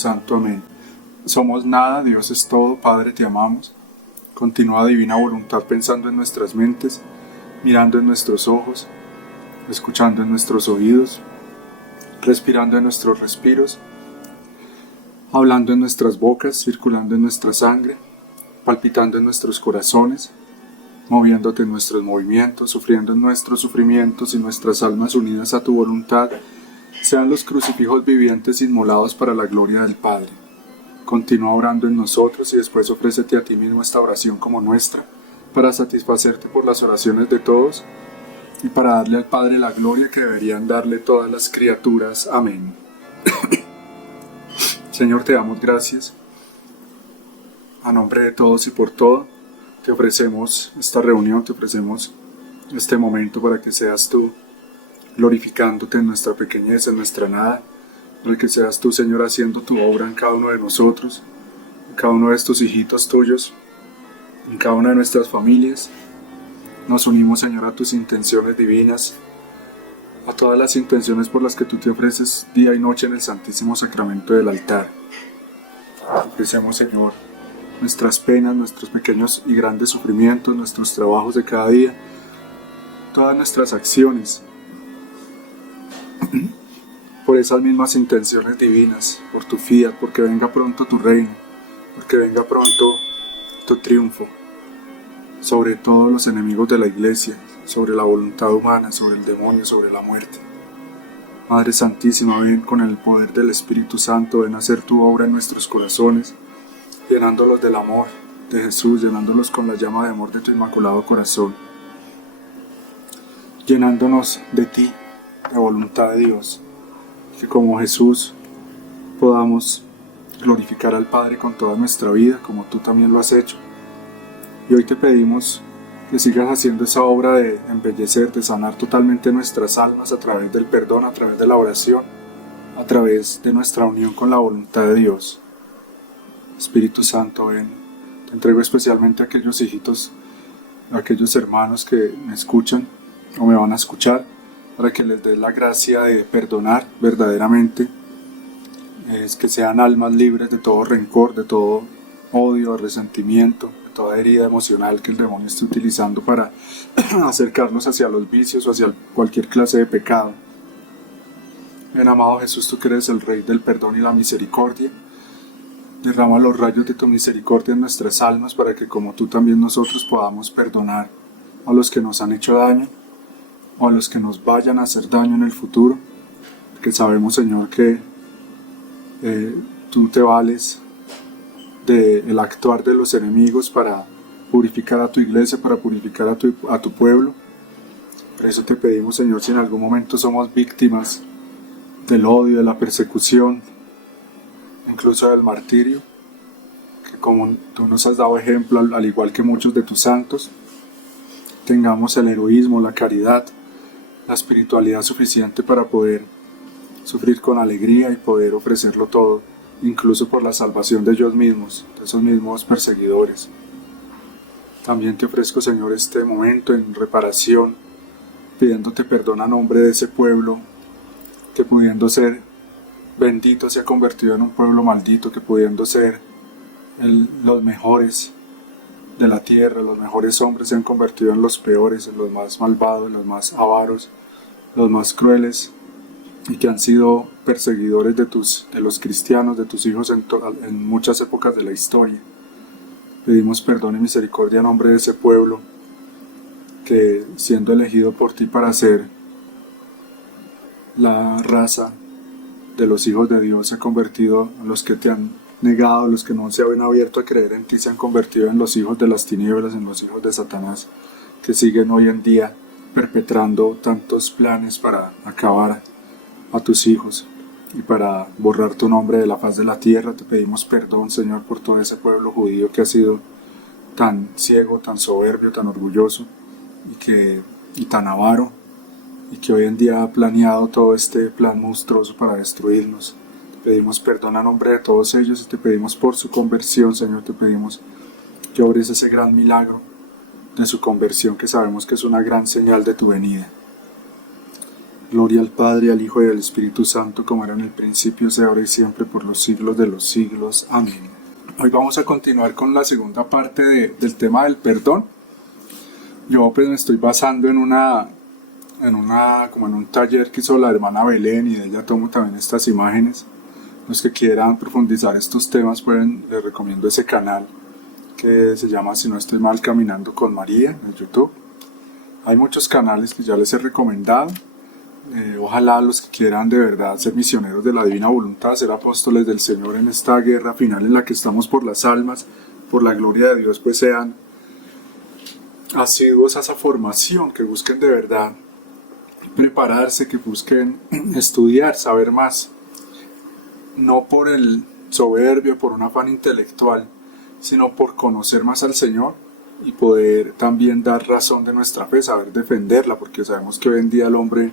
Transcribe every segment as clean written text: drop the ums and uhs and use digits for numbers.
Santo. Amén. Somos nada, Dios es todo. Padre, te amamos. Continúa divina voluntad pensando en nuestras mentes, mirando en nuestros ojos, escuchando en nuestros oídos, respirando en nuestros respiros, hablando en nuestras bocas, circulando en nuestra sangre, palpitando en nuestros corazones, moviéndote en nuestros movimientos, sufriendo en nuestros sufrimientos y nuestras almas unidas a tu voluntad, sean los crucifijos vivientes inmolados para la gloria del Padre. Continúa orando en nosotros y después ofrécete a ti mismo esta oración como nuestra, para satisfacerte por las oraciones de todos y para darle al Padre la gloria que deberían darle todas las criaturas. Amén. Señor, te damos gracias. A nombre de todos y por todo, te ofrecemos esta reunión, te ofrecemos este momento para que seas tú glorificándote en nuestra pequeñez, en nuestra nada, para que seas tú, Señor, haciendo tu obra en cada uno de nosotros, en cada uno de estos hijitos tuyos, en cada una de nuestras familias. Nos unimos, Señor, a tus intenciones divinas, a todas las intenciones por las que tú te ofreces día y noche en el Santísimo Sacramento del altar. Te ofrecemos, Señor, nuestras penas, nuestros pequeños y grandes sufrimientos, nuestros trabajos de cada día, todas nuestras acciones, por esas mismas intenciones divinas, por tu fiat, porque venga pronto tu reino, porque venga pronto tu triunfo sobre todos los enemigos de la Iglesia, sobre la voluntad humana, sobre el demonio, sobre la muerte. Madre Santísima, ven con el poder del Espíritu Santo, ven a hacer tu obra en nuestros corazones, llenándolos del amor de Jesús, llenándolos con la llama de amor de tu Inmaculado Corazón, llenándonos de ti, de voluntad de Dios, que como Jesús podamos glorificar al Padre con toda nuestra vida, como tú también lo has hecho. Y hoy te pedimos que sigas haciendo esa obra de embellecer, de sanar totalmente nuestras almas a través del perdón, a través de la oración, a través de nuestra unión con la voluntad de Dios. Espíritu Santo, ven, te entrego especialmente a aquellos hijitos, a aquellos hermanos que me escuchan o me van a escuchar, para que les des la gracia de perdonar verdaderamente, es que sean almas libres de todo rencor, de todo odio, resentimiento, de toda herida emocional que el demonio esté utilizando para acercarlos hacia los vicios o hacia cualquier clase de pecado. Ven, amado Jesús, tú que eres el Rey del perdón y la misericordia, derrama los rayos de tu misericordia en nuestras almas para que como tú también nosotros podamos perdonar a los que nos han hecho daño o a los que nos vayan a hacer daño en el futuro, porque sabemos, Señor, que tú te vales del actuar de los enemigos para purificar a tu iglesia, para purificar a tu pueblo. Por eso te pedimos, Señor, si en algún momento somos víctimas del odio, de la persecución, incluso del martirio, que como tú nos has dado ejemplo, al igual que muchos de tus santos, tengamos el heroísmo, la caridad, la espiritualidad suficiente para poder sufrir con alegría y poder ofrecerlo todo, incluso por la salvación de ellos mismos, de esos mismos perseguidores. También te ofrezco, Señor, este momento en reparación, pidiéndote perdón a nombre de ese pueblo que, pudiendo ser bendito, se ha convertido en un pueblo maldito, que pudiendo ser los mejores de la tierra, los mejores hombres, se han convertido en los peores, en los más malvados, en los más avaros, los más crueles, y que han sido perseguidores de los cristianos, de tus hijos en muchas épocas de la historia. Pedimos perdón y misericordia a nombre de ese pueblo que, siendo elegido por ti para ser la raza de los hijos de Dios, se ha convertido en los que te han negado, los que no se habían abierto a creer en ti, se han convertido en los hijos de las tinieblas, en los hijos de Satanás, que siguen hoy en día perpetrando tantos planes para acabar a tus hijos y para borrar tu nombre de la faz de la tierra. Te pedimos perdón, Señor, por todo ese pueblo judío que ha sido tan ciego, tan soberbio, tan orgulloso y tan avaro, y que hoy en día ha planeado todo este plan monstruoso para destruirnos. Te pedimos perdón a nombre de todos ellos y te pedimos por su conversión, Señor. Te pedimos que obres ese gran milagro de su conversión, que sabemos que es una gran señal de tu venida. Gloria al Padre, al Hijo y al Espíritu Santo, como era en el principio, sea ahora y siempre, por los siglos de los siglos. Amén. Hoy vamos a continuar con la segunda parte del tema del perdón. Yo pues me estoy basando en un taller que hizo la hermana Belén, y de ella tomo también estas imágenes. Los que quieran profundizar estos temas les recomiendo ese canal que se llama, si no estoy mal, Caminando con María en YouTube. Hay muchos canales que ya les he recomendado. Ojalá los que quieran de verdad ser misioneros de la divina voluntad, ser apóstoles del Señor en esta guerra final en la que estamos por las almas, por la gloria de Dios, pues sean asiduos a esa formación, que busquen de verdad prepararse, que busquen estudiar, saber más, no por el soberbio, por un afán intelectual, sino por conocer más al Señor y poder también dar razón de nuestra fe, saber defenderla, porque sabemos que hoy en día el hombre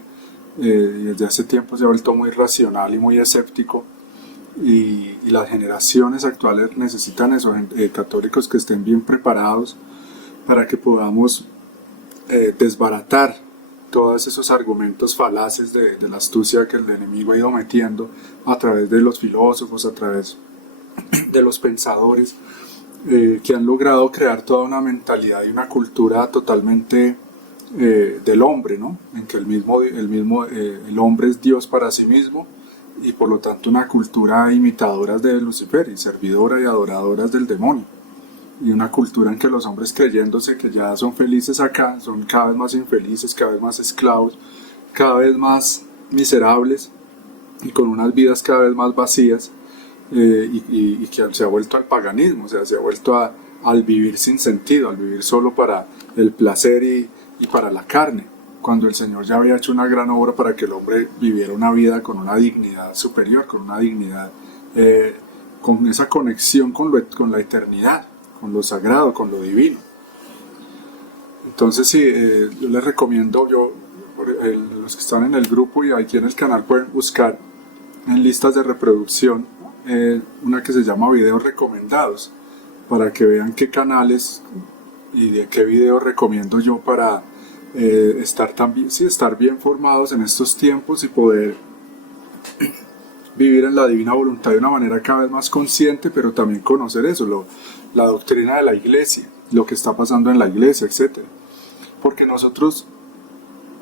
desde hace tiempo se ha vuelto muy racional y muy escéptico, y las generaciones actuales necesitan eso, católicos que estén bien preparados para que podamos desbaratar todos esos argumentos falaces de la astucia que el enemigo ha ido metiendo a través de los filósofos, a través de los pensadores, que han logrado crear toda una mentalidad y una cultura totalmente del hombre, ¿no? En que el hombre es Dios para sí mismo, y por lo tanto una cultura imitadoras de Lucifer y servidora y adoradoras del demonio, y una cultura en que los hombres, creyéndose que ya son felices acá, son cada vez más infelices, cada vez más esclavos, cada vez más miserables y con unas vidas cada vez más vacías, y que se ha vuelto al paganismo, o sea, se ha vuelto al vivir sin sentido, al vivir solo para el placer y para la carne, cuando el Señor ya había hecho una gran obra para que el hombre viviera una vida con una dignidad superior, con una dignidad, con esa conexión con la eternidad, con lo sagrado, con lo divino. Entonces sí, yo les recomiendo, los que están en el grupo y aquí en el canal pueden buscar en listas de reproducción una que se llama videos recomendados, para que vean qué canales y de qué videos recomiendo yo para estar bien formados en estos tiempos y poder vivir en la divina voluntad de una manera cada vez más consciente, pero también conocer eso, la doctrina de la iglesia, lo que está pasando en la iglesia, etc. Porque nosotros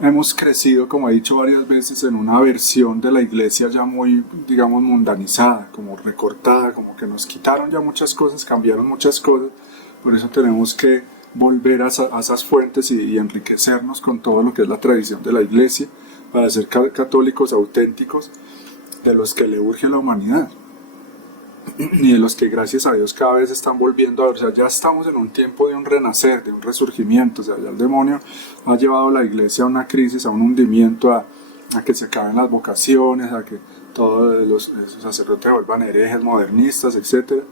hemos crecido, como he dicho varias veces, en una versión de la iglesia ya muy, digamos, mundanizada, como recortada, como que nos quitaron ya muchas cosas, cambiaron muchas cosas. Por eso tenemos que volver a esas fuentes y enriquecernos con todo lo que es la tradición de la iglesia, para ser católicos auténticos, de los que le urge la humanidad y de los que, gracias a Dios, cada vez están volviendo a ver. O sea, ya estamos en un tiempo de un renacer, de un resurgimiento. O sea, ya el demonio ha llevado a la iglesia a una crisis, a un hundimiento, a que se acaben las vocaciones, a que todos los sacerdotes vuelvan herejes, modernistas, etc.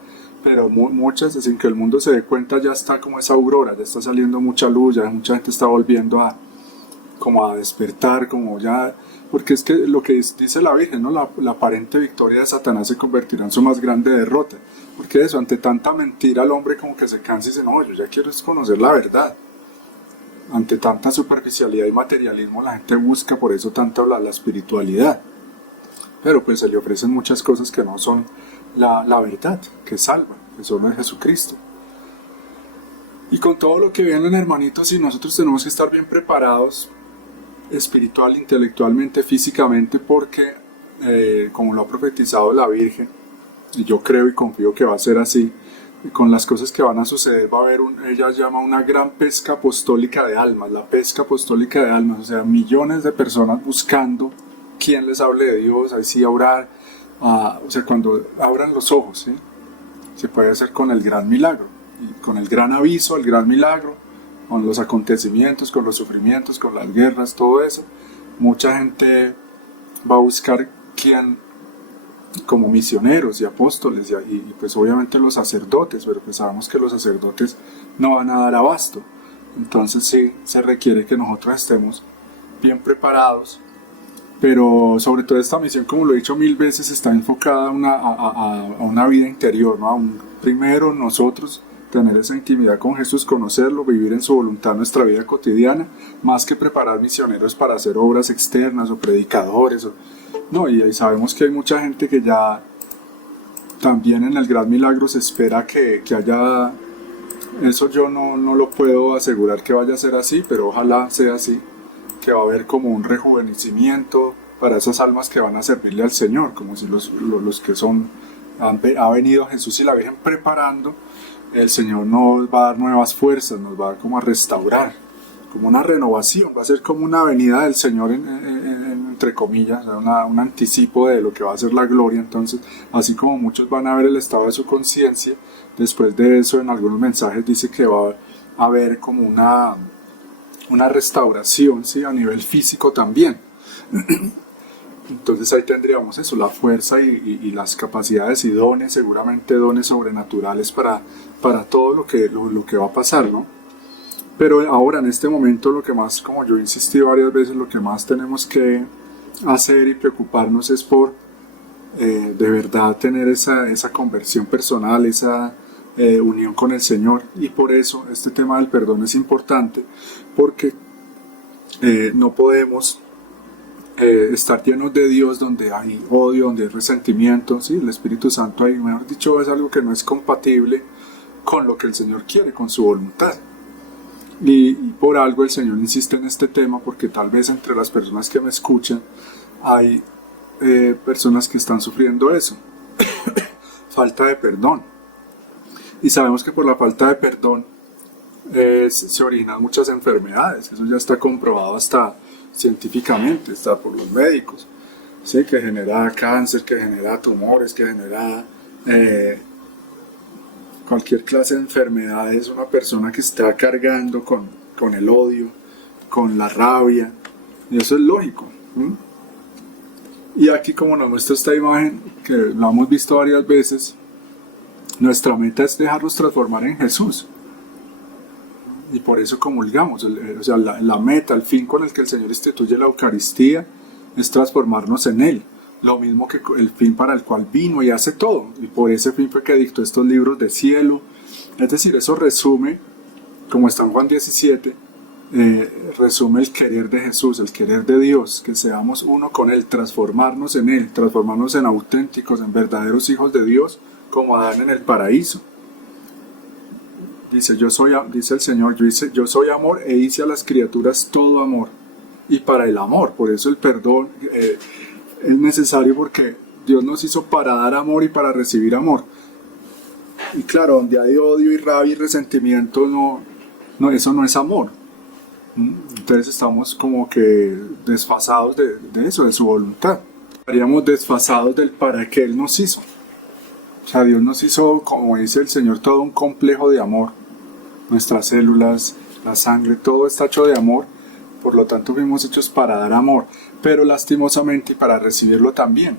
Pero muchas, sin que el mundo se dé cuenta, ya está como esa aurora, ya está saliendo mucha luz, ya mucha gente está volviendo a despertar, como ya, porque es que lo que dice la Virgen, ¿no? La aparente victoria de Satanás se convertirá en su más grande derrota, porque eso, ante tanta mentira, el hombre como que se cansa y dice, no, yo ya quiero conocer la verdad. Ante tanta superficialidad y materialismo, la gente busca por eso tanto la espiritualidad, pero pues se le ofrecen muchas cosas que no son la verdad, que salvan, que solo es Jesucristo. Y con todo lo que vienen, hermanitos, y nosotros tenemos que estar bien preparados espiritual, intelectualmente, físicamente, porque como lo ha profetizado la Virgen, y yo creo y confío que va a ser así, con las cosas que van a suceder va a haber, ella llama una gran pesca apostólica de almas, la pesca apostólica de almas, o sea, millones de personas buscando quien les hable de Dios, ahí sí a orar, o sea, cuando abran los ojos, ¿sí? Se puede hacer con el gran milagro, y con el gran aviso, el gran milagro, con los acontecimientos, con los sufrimientos, con las guerras, todo eso. Mucha gente va a buscar quién, como misioneros y apóstoles, y pues obviamente los sacerdotes, pero pues sabemos que los sacerdotes no van a dar abasto. Entonces sí, se requiere que nosotros estemos bien preparados, pero sobre todo esta misión, como lo he dicho 1000 veces, está enfocada a una vida interior, ¿no? Primero nosotros tener esa intimidad con Jesús, conocerlo, vivir en su voluntad en nuestra vida cotidiana, más que preparar misioneros para hacer obras externas o predicadores. No, y ahí sabemos que hay mucha gente que ya también en el Gran Milagro se espera que haya, eso yo no lo puedo asegurar que vaya a ser así, pero ojalá sea así, que va a haber como un rejuvenecimiento para esas almas que van a servirle al Señor, como si los que ha venido Jesús y la Virgen preparando, el Señor nos va a dar nuevas fuerzas, nos va como a restaurar, como una renovación, va a ser como una venida del Señor entre comillas, un anticipo de lo que va a ser la gloria. Entonces, así como muchos van a ver el estado de su conciencia, después de eso en algunos mensajes dice que va a haber como una restauración, ¿sí? A nivel físico también. Entonces ahí tendríamos eso, la fuerza y las capacidades y dones, seguramente dones sobrenaturales para todo lo que va a pasar, ¿no? Pero ahora en este momento lo que más, como yo insistí varias veces, lo que más tenemos que hacer y preocuparnos es por de verdad tener esa conversión personal, esa unión con el Señor. Y por eso este tema del perdón es importante, porque no podemos estar llenos de Dios donde hay odio, donde hay resentimiento. ¿Sí? El Espíritu Santo ahí, mejor dicho, es algo que no es compatible con lo que el Señor quiere, con su voluntad. Y por algo el Señor insiste en este tema, porque tal vez entre las personas que me escuchan hay personas que están sufriendo eso, falta de perdón. Y sabemos que por la falta de perdón se originan muchas enfermedades. Eso ya está comprobado hasta científicamente, está por los médicos, ¿sí? Que genera cáncer, que genera tumores, que genera cualquier clase de enfermedades. Una persona que está cargando con el odio, con la rabia, y eso es lógico. Y aquí, como nos muestra esta imagen, que lo hemos visto varias veces, nuestra meta es dejarnos transformar en Jesús. Y por eso comulgamos. O sea, la meta, el fin con el que el Señor instituye la Eucaristía es transformarnos en Él. Lo mismo que el fin para el cual vino y hace todo. Y por ese fin fue que dictó estos libros de cielo. Es decir, eso resume, como está en Juan 17, resume el querer de Jesús, el querer de Dios, que seamos uno con Él, transformarnos en Él, transformarnos en auténticos, en verdaderos hijos de Dios, como Adán en el paraíso. Dice el Señor, yo soy amor e hice a las criaturas todo amor. Y para el amor, por eso el perdón es necesario, porque Dios nos hizo para dar amor y para recibir amor. Y claro, donde hay odio y rabia y resentimiento, eso no es amor. Entonces estamos como que desfasados de eso, de su voluntad. Estaríamos desfasados del para qué Él nos hizo. O sea, Dios nos hizo, como dice el Señor, todo un complejo de amor. Nuestras células, la sangre, todo está hecho de amor. Por lo tanto, fuimos hechos para dar amor, pero lastimosamente y para recibirlo también.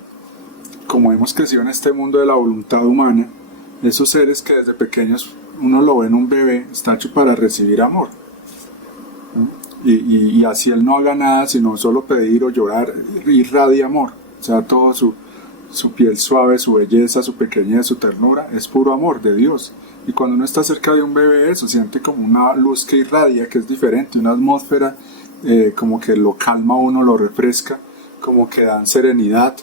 Como hemos crecido en este mundo de la voluntad humana, esos seres que desde pequeños uno lo ve en un bebé, está hecho para recibir amor. Y así él no haga nada, sino solo pedir o llorar, irradia amor. O sea, todo su piel suave, su belleza, su pequeñez, su ternura, es puro amor de Dios. Y cuando uno está cerca de un bebé, eso siente como una luz que irradia, que es diferente, una atmósfera como que lo calma a uno, lo refresca, como que dan serenidad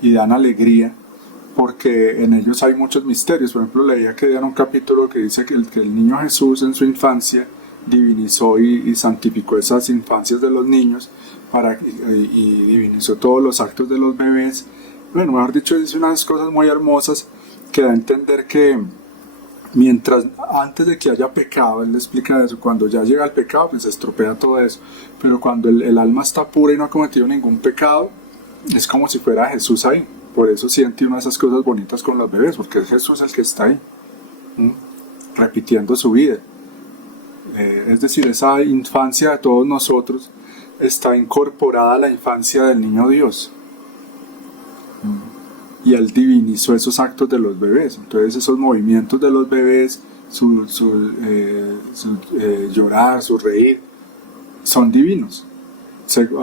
y dan alegría, porque en ellos hay muchos misterios. Por ejemplo, leía que en un capítulo que dice que el niño Jesús en su infancia divinizó y santificó esas infancias de los niños y divinizó todos los actos de los bebés. Bueno, mejor dicho, dice unas cosas muy hermosas que da a entender que antes de que haya pecado, él le explica eso, cuando ya llega el pecado, pues se estropea todo eso, pero cuando el alma está pura y no ha cometido ningún pecado, es como si fuera Jesús ahí. Por eso siente una de esas cosas bonitas con los bebés, porque es Jesús el que está ahí, repitiendo su vida. Es decir, esa infancia de todos nosotros está incorporada a la infancia del niño Dios. Y Él divinizó esos actos de los bebés. Entonces esos movimientos de los bebés, su llorar, su reír, son divinos.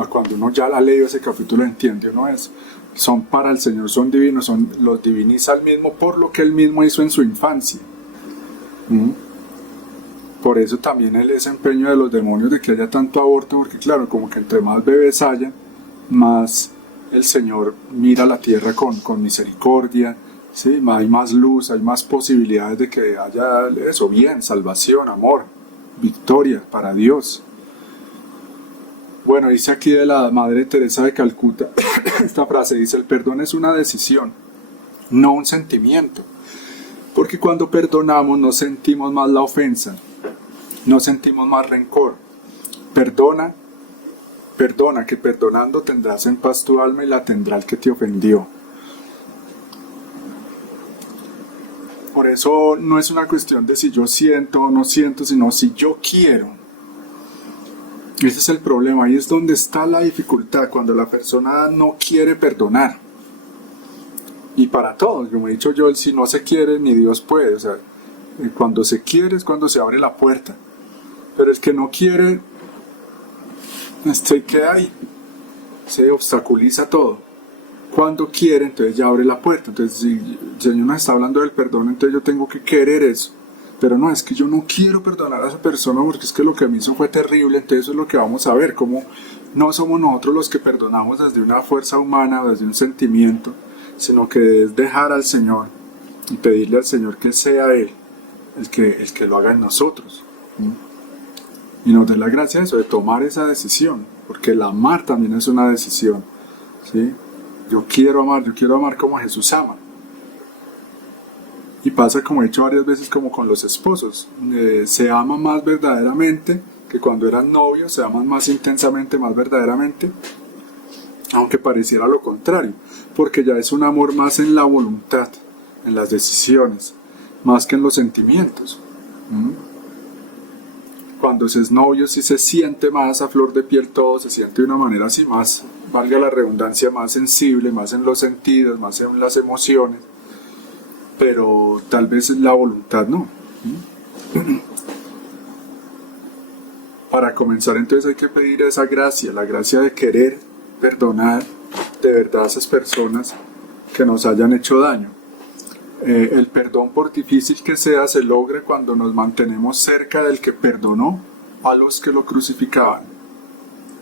Cuando uno ya ha leído ese capítulo entiende uno eso. Son para el Señor, son divinos, los diviniza Él mismo por lo que Él mismo hizo en su infancia. ¿Mm? Por eso también el desempeño de los demonios de que haya tanto aborto, porque claro, como que entre más bebés haya, más el Señor mira la tierra con misericordia, ¿sí? Hay más luz, hay más posibilidades de que haya eso, bien, salvación, amor, victoria para Dios. Bueno, dice aquí de la Madre Teresa de Calcuta, esta frase dice: el perdón es una decisión, no un sentimiento, porque cuando perdonamos no sentimos más la ofensa, no sentimos más rencor. Perdona, que perdonando tendrás en paz tu alma y la tendrá el que te ofendió. Por eso no es una cuestión de si yo siento o no siento, sino si yo quiero. Ese es el problema, ahí es donde está la dificultad, cuando la persona no quiere perdonar. Y para todos, como he dicho yo, si no se quiere ni Dios puede, o sea, cuando se quiere es cuando se abre la puerta. Pero el que no quiere, queda ahí, se obstaculiza todo. Cuando quiere, entonces ya abre la puerta. Entonces, si el Señor nos está hablando del perdón, entonces yo tengo que querer eso. Pero no, es que yo no quiero perdonar a esa persona porque es que lo que me hizo fue terrible. Entonces eso es lo que vamos a ver, cómo no somos nosotros los que perdonamos desde una fuerza humana, desde un sentimiento, sino que es dejar al Señor y pedirle al Señor que sea Él el que lo haga en nosotros. Y nos dé la gracia de eso, de tomar esa decisión, porque el amar también es una decisión, ¿sí? Yo quiero amar como Jesús ama. Y pasa, como he dicho varias veces, como con los esposos. Se ama más verdaderamente que cuando eran novios, se aman más intensamente, más verdaderamente, aunque pareciera lo contrario, porque ya es un amor más en la voluntad, en las decisiones, más que en los sentimientos. Cuando se es novio sí se siente más a flor de piel todo, se siente de una manera así más, valga la redundancia, más sensible, más en los sentidos, más en las emociones, pero tal vez la voluntad no. Para comenzar entonces hay que pedir esa gracia, la gracia de querer perdonar de verdad a esas personas que nos hayan hecho daño. El perdón, por difícil que sea, se logra cuando nos mantenemos cerca del que perdonó a los que lo crucificaban.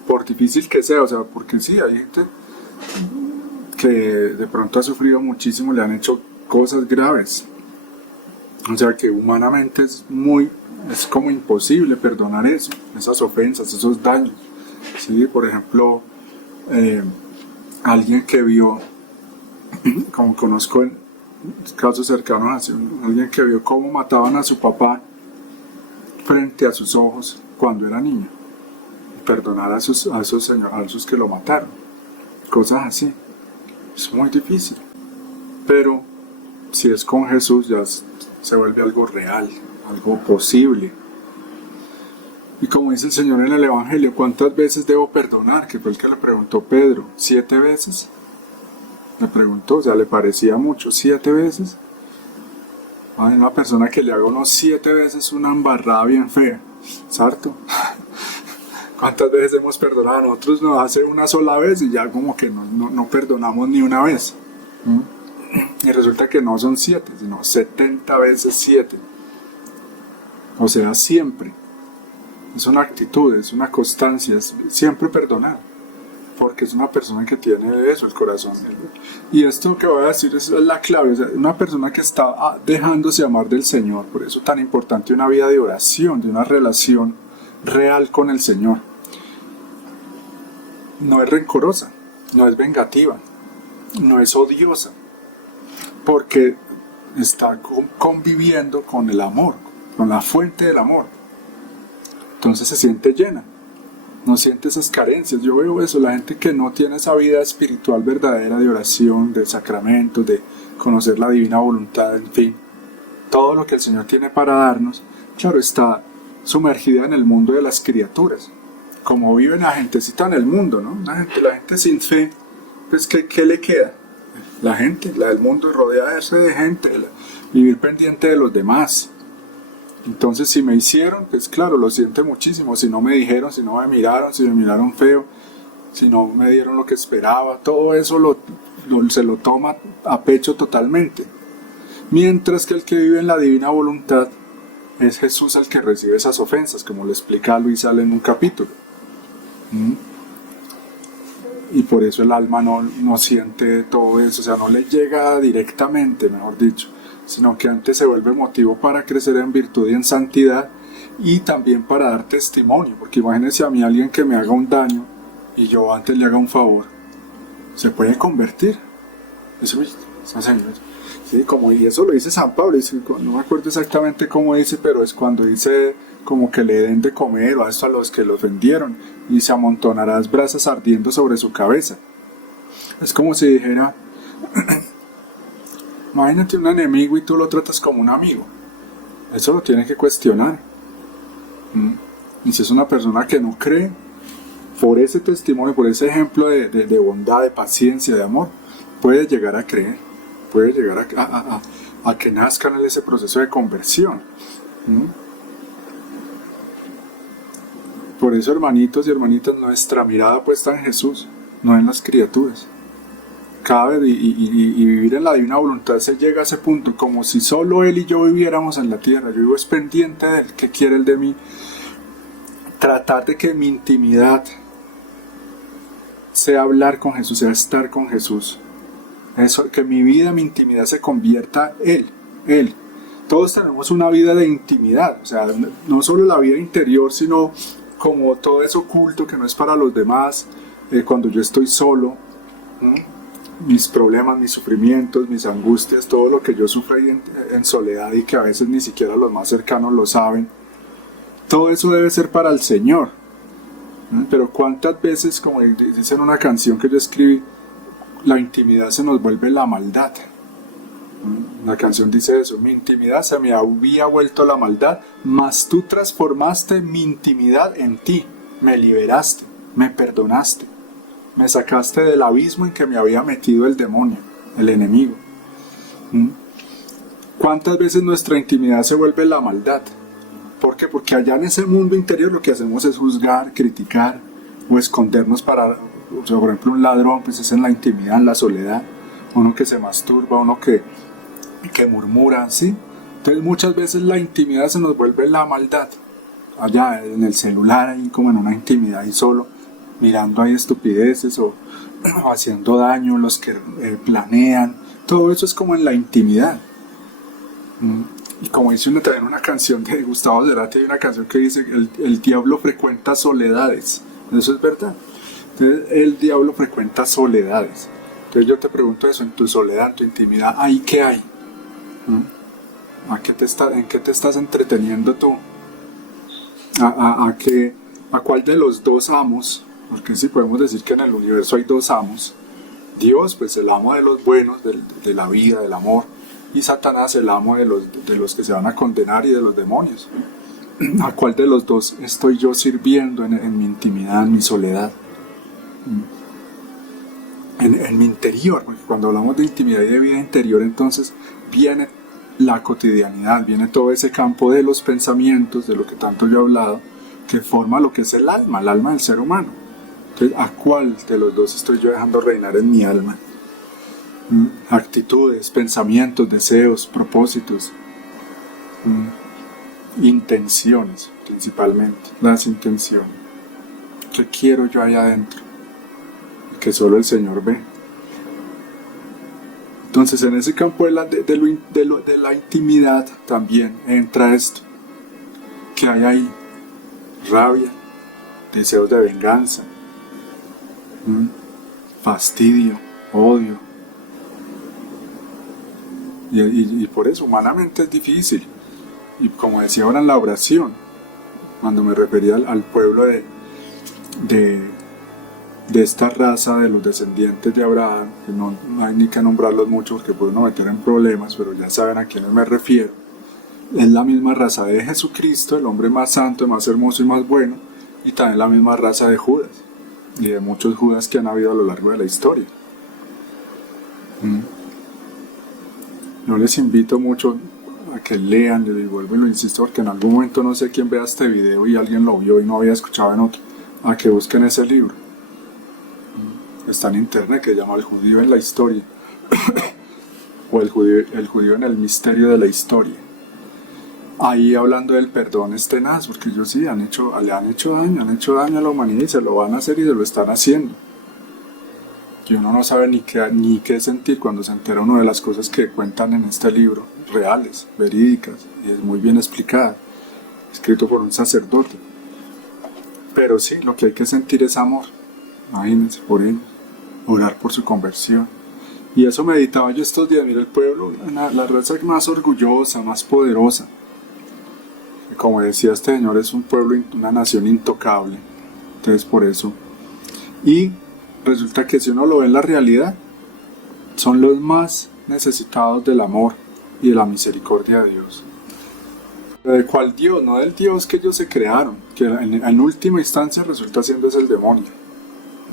Por difícil que sea, o sea, porque sí, hay gente que de pronto ha sufrido muchísimo, le han hecho cosas graves. O sea que humanamente es como imposible perdonar eso, esas ofensas, esos daños. ¿Sí? Por ejemplo, alguien que vio, como conozco en casos cercanos así, alguien que vio cómo mataban a su papá frente a sus ojos cuando era niño, y perdonar a esos que lo mataron, cosas así, es muy difícil, pero si es con Jesús ya se vuelve algo real, algo posible. Y como dice el Señor en el Evangelio, ¿cuántas veces debo perdonar? Que fue el que le preguntó Pedro, 7 veces. Me preguntó, o sea, le parecía mucho, 7 veces. Hay una persona que le haga unos 7 veces una embarrada bien fea, ¿cierto? ¿Cuántas veces hemos perdonado? Nosotros nos hace una sola vez y ya como que no perdonamos ni una vez. Y resulta que no son 7, sino 70 veces 7. O sea, siempre. Es una actitud, es una constancia, es siempre perdonar. Porque es una persona que tiene eso, el corazón. Y esto que voy a decir es la clave, o sea, una persona que está dejándose amar del Señor. Por eso es tan importante una vida de oración, de una relación real con el Señor. No es rencorosa, no es vengativa, no es odiosa, porque está conviviendo con el amor, con la fuente del amor. Entonces se siente llena. No siente esas carencias. Yo veo eso, la gente que no tiene esa vida espiritual verdadera de oración, de sacramentos, de conocer la divina voluntad, en fin, todo lo que el Señor tiene para darnos, claro, está sumergida en el mundo de las criaturas, como vive la gentecita en el mundo, ¿no? La gente sin fe, pues ¿qué le queda? La gente, la del mundo, rodearse de gente, vivir pendiente de los demás. Entonces, si me hicieron, pues claro, lo siente muchísimo. Si no me dijeron, si no me miraron, si me miraron feo, si no me dieron lo que esperaba, todo eso se lo toma a pecho totalmente. Mientras que el que vive en la divina voluntad es Jesús el que recibe esas ofensas, como lo explica Luis Sale en un capítulo. Y por eso el alma no siente todo eso, o sea, no le llega directamente, mejor dicho, sino que antes se vuelve motivo para crecer en virtud y en santidad, y también para dar testimonio, porque imagínense a mí alguien que me haga un daño y yo antes le haga un favor, se puede convertir. Eso, sí, como, y eso lo dice San Pablo, no me acuerdo exactamente cómo dice, pero es cuando dice como que le den de comer o a esto a los que lo ofendieron, y se amontonarás brasas ardiendo sobre su cabeza. Es como si dijera, imagínate un enemigo y tú lo tratas como un amigo. Eso lo tiene que cuestionar. Y si es una persona que no cree, por ese testimonio, por ese ejemplo de bondad, de paciencia, de amor, puede llegar a creer, puede llegar a que nazca en él ese proceso de conversión. Por eso, hermanitos y hermanitas, nuestra mirada puesta en Jesús, no en las criaturas. Cada vez, y vivir en la divina voluntad se llega a ese punto, como si solo Él y yo viviéramos en la tierra. Yo vivo es pendiente de Él, ¿qué quiere Él de mí? Tratar de que mi intimidad sea hablar con Jesús, sea estar con Jesús. Eso, que mi vida, mi intimidad se convierta en Él. Todos tenemos una vida de intimidad, o sea, no solo la vida interior, sino como todo eso oculto que no es para los demás, cuando yo estoy solo, mis problemas, mis sufrimientos, mis angustias, todo lo que yo sufro en soledad y que a veces ni siquiera los más cercanos lo saben, todo eso debe ser para el Señor. Pero cuántas veces, como dice en una canción que yo escribí, la intimidad se nos vuelve la maldad. La canción dice eso: mi intimidad se me había vuelto la maldad, mas tú transformaste mi intimidad en ti, me liberaste, me perdonaste, me sacaste del abismo en que me había metido el demonio, el enemigo. ¿Cuántas veces nuestra intimidad se vuelve la maldad? ¿Por qué? Porque allá en ese mundo interior lo que hacemos es juzgar, criticar o escondernos para, o sea, por ejemplo, un ladrón, pues es en la intimidad, en la soledad, uno que se masturba, uno que murmura, ¿sí? Entonces muchas veces la intimidad se nos vuelve la maldad, allá en el celular, ahí como en una intimidad y solo, mirando ahí estupideces o haciendo daño, los que planean, todo eso es como en la intimidad. Y como dice también una canción de Gustavo Cerati, hay una canción que dice: el diablo frecuenta soledades. Eso es verdad. Entonces el diablo frecuenta soledades. Entonces yo te pregunto eso: en tu soledad, en tu intimidad, ¿ahí qué hay? ¿En qué te estás entreteniendo tú? ¿A cuál de los dos amos? Porque sí podemos decir que en el universo hay dos amos. Dios, pues el amo de los buenos, de la vida, del amor, y Satanás, el amo de los que se van a condenar y de los demonios. ¿A cuál de los dos estoy yo sirviendo en mi intimidad, en mi soledad? En mi interior, porque cuando hablamos de intimidad y de vida interior, entonces viene la cotidianidad, viene todo ese campo de los pensamientos, de lo que tanto yo he hablado, que forma lo que es el alma del ser humano. Entonces, ¿a cuál de los dos estoy yo dejando reinar en mi alma? Actitudes, pensamientos, deseos, propósitos, intenciones, principalmente, las intenciones. ¿Qué quiero yo ahí adentro? Que solo el Señor ve. Entonces, en ese campo de la intimidad también entra esto. ¿Qué hay ahí? Rabia, deseos de venganza, fastidio, odio. Y por eso humanamente es difícil. Y como decía ahora en la oración, cuando me refería al pueblo de esta raza, de los descendientes de Abraham, que no hay ni que nombrarlos mucho porque puedo no meter en problemas, pero ya saben a quiénes me refiero, es la misma raza de Jesucristo, el hombre más santo, más hermoso y más bueno, y también la misma raza de Judas, y de muchos Judas que han habido a lo largo de la historia. Yo les invito mucho a que lean, y vuelvo y lo insisto, porque en algún momento no sé quién vea este video y alguien lo vio y no había escuchado en otro, a que busquen ese libro. Está en internet, que se llama El judío en la historia o el judío en el misterio de la historia. ahí hablando del perdón es tenaz, porque ellos sí le han hecho daño a la humanidad y se lo van a hacer y se lo están haciendo. Y uno no sabe ni qué sentir cuando se entera uno de las cosas que cuentan en este libro, reales, verídicas, y es muy bien explicada, escrito por un sacerdote. Pero sí, lo que hay que sentir es amor, imagínense, por ellos, orar por su conversión. Y eso meditaba yo estos días, mira el pueblo, la raza más orgullosa, más poderosa. Y como decía este señor, es un pueblo, una nación intocable. Entonces por eso. Y resulta que si uno lo ve en la realidad, son los más necesitados del amor y de la misericordia de Dios. ¿De cuál Dios? No del Dios que ellos se crearon, que en última instancia resulta siendo es el demonio,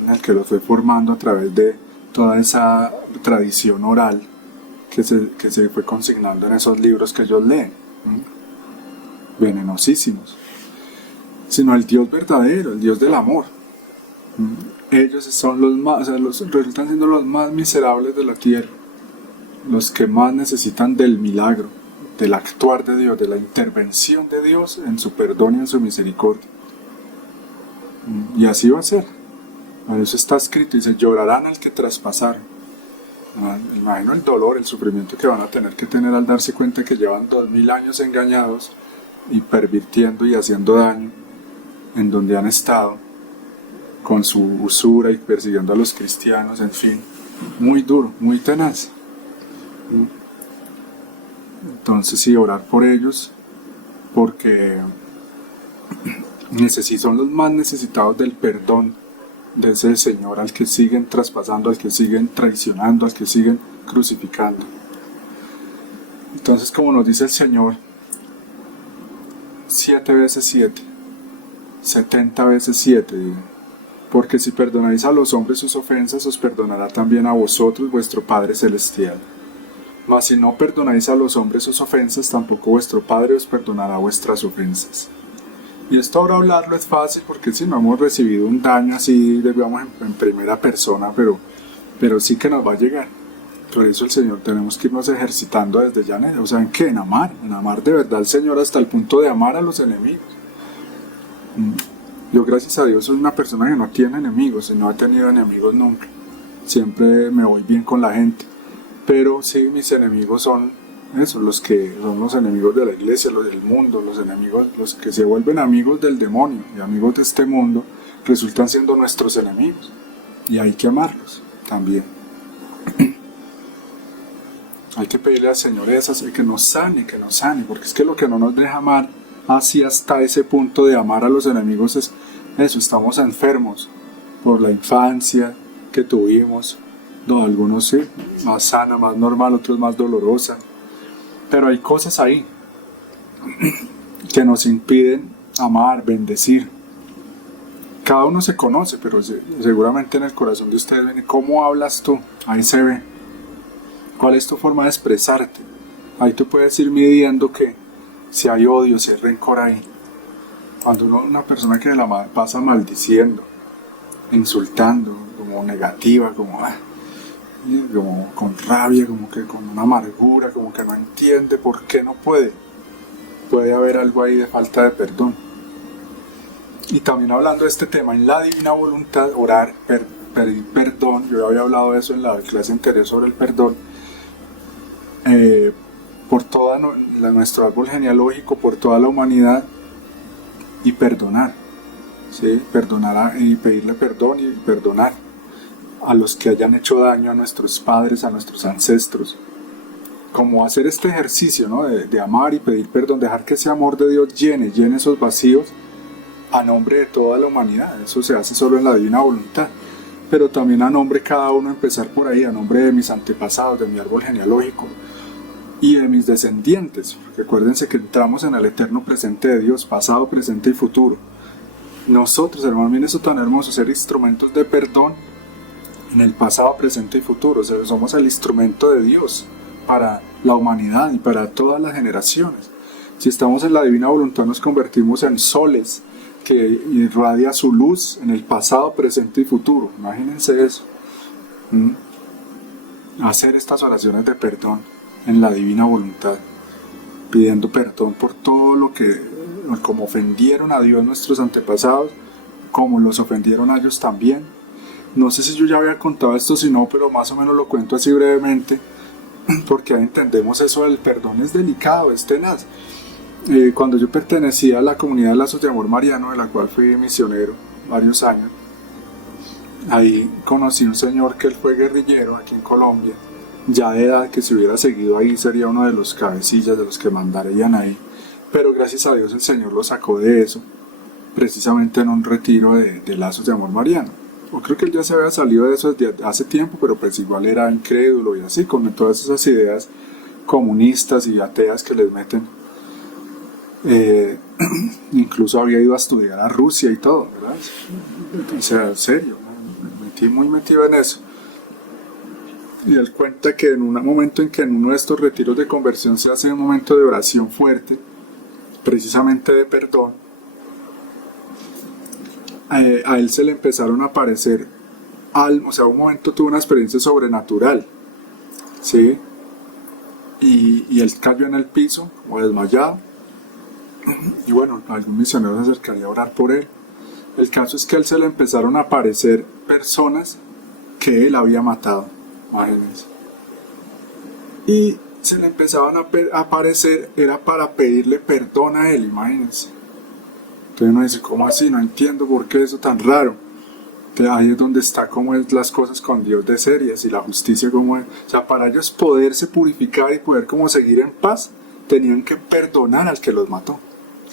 en el que los fue formando a través de toda esa tradición oral que se fue consignando en esos libros que ellos leen, venenosísimos, sino el Dios verdadero, el Dios del amor. Ellos son los más, resultan siendo los más miserables de la tierra, los que más necesitan del milagro, del actuar de Dios, de la intervención de Dios en su perdón y en su misericordia. Y así va a ser. Por eso está escrito, dice, llorarán al que traspasaron. Imagino el dolor, el sufrimiento que van a tener que tener al darse cuenta que llevan 2000 años engañados y pervirtiendo y haciendo daño en donde han estado, con su usura y persiguiendo a los cristianos, en fin, muy duro, muy tenaz. Entonces sí, orar por ellos, porque son los más necesitados del perdón de ese Señor al que siguen traspasando, al que siguen traicionando, al que siguen crucificando. Entonces, como nos dice el Señor, 7 veces 7, 70 veces 7, digo. Porque si perdonáis a los hombres sus ofensas, os perdonará también a vosotros vuestro Padre Celestial. Mas si no perdonáis a los hombres sus ofensas, tampoco vuestro Padre os perdonará vuestras ofensas. Y esto ahora hablarlo es fácil, porque si no hemos recibido un daño así, digamos, en primera persona, pero sí que nos va a llegar. Por eso el Señor tenemos que irnos ejercitando desde ya, o sea, ¿en qué? En amar de verdad al Señor hasta el punto de amar a los enemigos. Yo, gracias a Dios, soy una persona que no tiene enemigos y no he tenido enemigos nunca. Siempre me voy bien con la gente. Pero sí, mis enemigos son esos, los que son los enemigos de la iglesia, los del mundo, los enemigos, los que se vuelven amigos del demonio y amigos de este mundo, resultan siendo nuestros enemigos. Y hay que amarlos también. Hay que pedirle al Señor que nos sane, porque es que lo que no nos deja amar así hasta ese punto de amar a los enemigos es eso, estamos enfermos por la infancia que tuvimos, no, algunos sí, más sana, más normal, otros más dolorosa, pero hay cosas ahí que nos impiden amar, bendecir. Cada uno se conoce, pero seguramente en el corazón de ustedes ven cómo hablas tú, ahí se ve cuál es tu forma de expresarte, ahí tú puedes ir midiendo que si hay odio, si hay rencor ahí. Cuando una persona que la pasa maldiciendo, insultando, como negativa, como con rabia, como que con una amargura, como que no entiende por qué no puede haber algo ahí de falta de perdón. Y también hablando de este tema, en la divina voluntad, orar, pedir perdón. Yo había hablado de eso en la clase anterior sobre el perdón. Por toda nuestro árbol genealógico, por toda la humanidad, y perdonar, ¿sí? Perdonar y pedirle perdón y perdonar a los que hayan hecho daño a nuestros padres, a nuestros ancestros. Como hacer este ejercicio, ¿no? de amar y pedir perdón, dejar que ese amor de Dios llene esos vacíos a nombre de toda la humanidad. Eso se hace solo en la divina voluntad, pero también a nombre de cada uno, empezar por ahí, a nombre de mis antepasados, de mi árbol genealógico y de mis descendientes. Recuérdense que entramos en el eterno presente de Dios, pasado, presente y futuro. Nosotros, hermanos, miren eso tan hermoso, ser instrumentos de perdón en el pasado, presente y futuro. O sea, somos el instrumento de Dios para la humanidad y para todas las generaciones. Si estamos en la divina voluntad, nos convertimos en soles que irradia su luz en el pasado, presente y futuro. Imagínense eso. Hacer estas oraciones de perdón en la divina voluntad. pidiendo perdón por todo lo que, como ofendieron a Dios nuestros antepasados, como los ofendieron a ellos también. No sé si yo ya había contado esto, si no, pero más o menos lo cuento así brevemente, porque ahí entendemos eso del perdón. Es delicado, es tenaz. Cuando yo pertenecía a la comunidad de Lazos de Amor Mariano, de la cual fui misionero varios años, ahí conocí un señor que él fue guerrillero aquí en Colombia, ya de edad, que si hubiera seguido ahí sería uno de los cabecillas, de los que mandarían ahí, pero gracias a Dios el Señor lo sacó de eso, precisamente en un retiro de Lazos de Amor Mariano. O creo que él ya se había salido de eso desde hace tiempo, pero pues igual era incrédulo y así, con todas esas ideas comunistas y ateas que les meten. Incluso había ido a estudiar a Rusia y todo, ¿verdad? O sea, en serio, me metí muy metido en eso. Y él cuenta que en un momento en que en uno de estos retiros de conversión se hace un momento de oración fuerte, precisamente de perdón, a él se le empezaron a aparecer almas, o sea, un momento tuvo una experiencia sobrenatural, ¿sí? Y él cayó en el piso, como desmayado, y bueno, algún misionero se acercaría a orar por él. El caso es que a él se le empezaron a aparecer personas que él había matado, imagínense. Y se le empezaban a aparecer, era para pedirle perdón a él, imagínense. Entonces uno dice, ¿cómo así? No entiendo por qué eso tan raro. Entonces ahí es donde está cómo es las cosas con Dios de serias y la justicia como es. O sea, para ellos poderse purificar y poder como seguir en paz, tenían que perdonar al que los mató.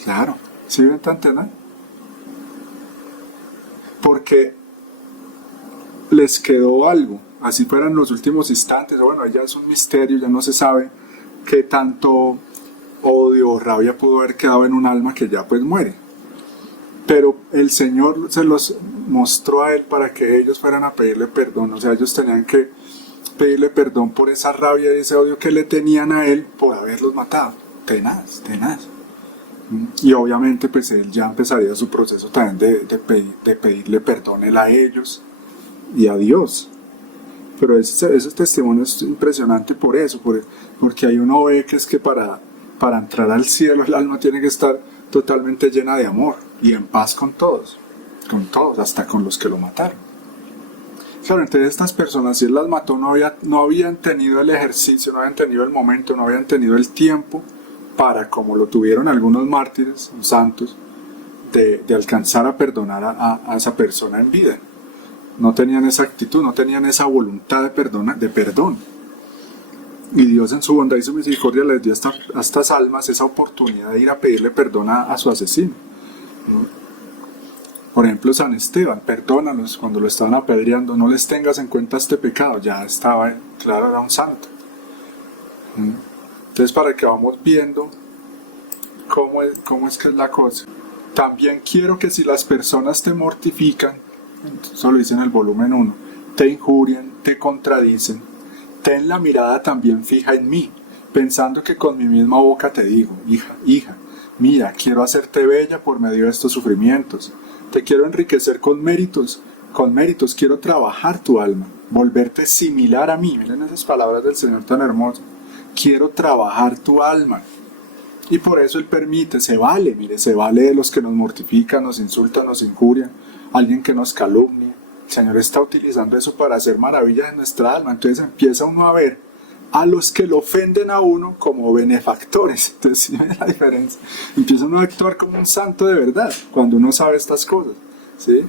Claro, ¿sí ven tan tenaz? Porque les quedó algo, así fueran los últimos instantes, o bueno, ya es un misterio, ya no se sabe qué tanto odio o rabia pudo haber quedado en un alma que ya pues muere. Pero el Señor se los mostró a él para que ellos fueran a pedirle perdón, o sea, ellos tenían que pedirle perdón por esa rabia y ese odio que le tenían a él por haberlos matado. Tenaz, tenaz. Y obviamente pues él ya empezaría su proceso también de pedirle perdón él a ellos y a Dios. Pero ese testimonio es impresionante por eso, porque ahí uno ve que es que para entrar al cielo el alma tiene que estar totalmente llena de amor y en paz con todos, hasta con los que lo mataron. Claro, entonces estas personas, si él las mató, no habían tenido el ejercicio, no habían tenido el momento, no habían tenido el tiempo para, como lo tuvieron algunos mártires, santos, de alcanzar a perdonar a esa persona en vida. No tenían esa actitud, no tenían esa voluntad de perdón. Y Dios en su bondad y su misericordia les dio a estas almas esa oportunidad de ir a pedirle perdón a su asesino. Por ejemplo, San Esteban, perdónalos cuando lo estaban apedreando, no les tengas en cuenta este pecado, ya estaba, claro, era un santo. Entonces, para que vamos viendo cómo es que es la cosa. También quiero que si las personas te mortifican, eso lo dice en el volumen 1, te injurian, te contradicen, ten la mirada también fija en mí, pensando que con mi misma boca te digo, hija, mira, quiero hacerte bella por medio de estos sufrimientos, te quiero enriquecer con méritos quiero trabajar tu alma, volverte similar a mí. Miren esas palabras del Señor tan hermosas. Quiero trabajar tu alma. Y por eso Él permite, se vale de los que nos mortifican, nos insultan, nos injurian, alguien que nos calumnia. El Señor está utilizando eso para hacer maravillas en nuestra alma. Entonces empieza uno a ver a los que lo ofenden a uno como benefactores. Entonces, ¿sí ven la diferencia? Empieza uno a actuar como un santo de verdad cuando uno sabe estas cosas, ¿sí?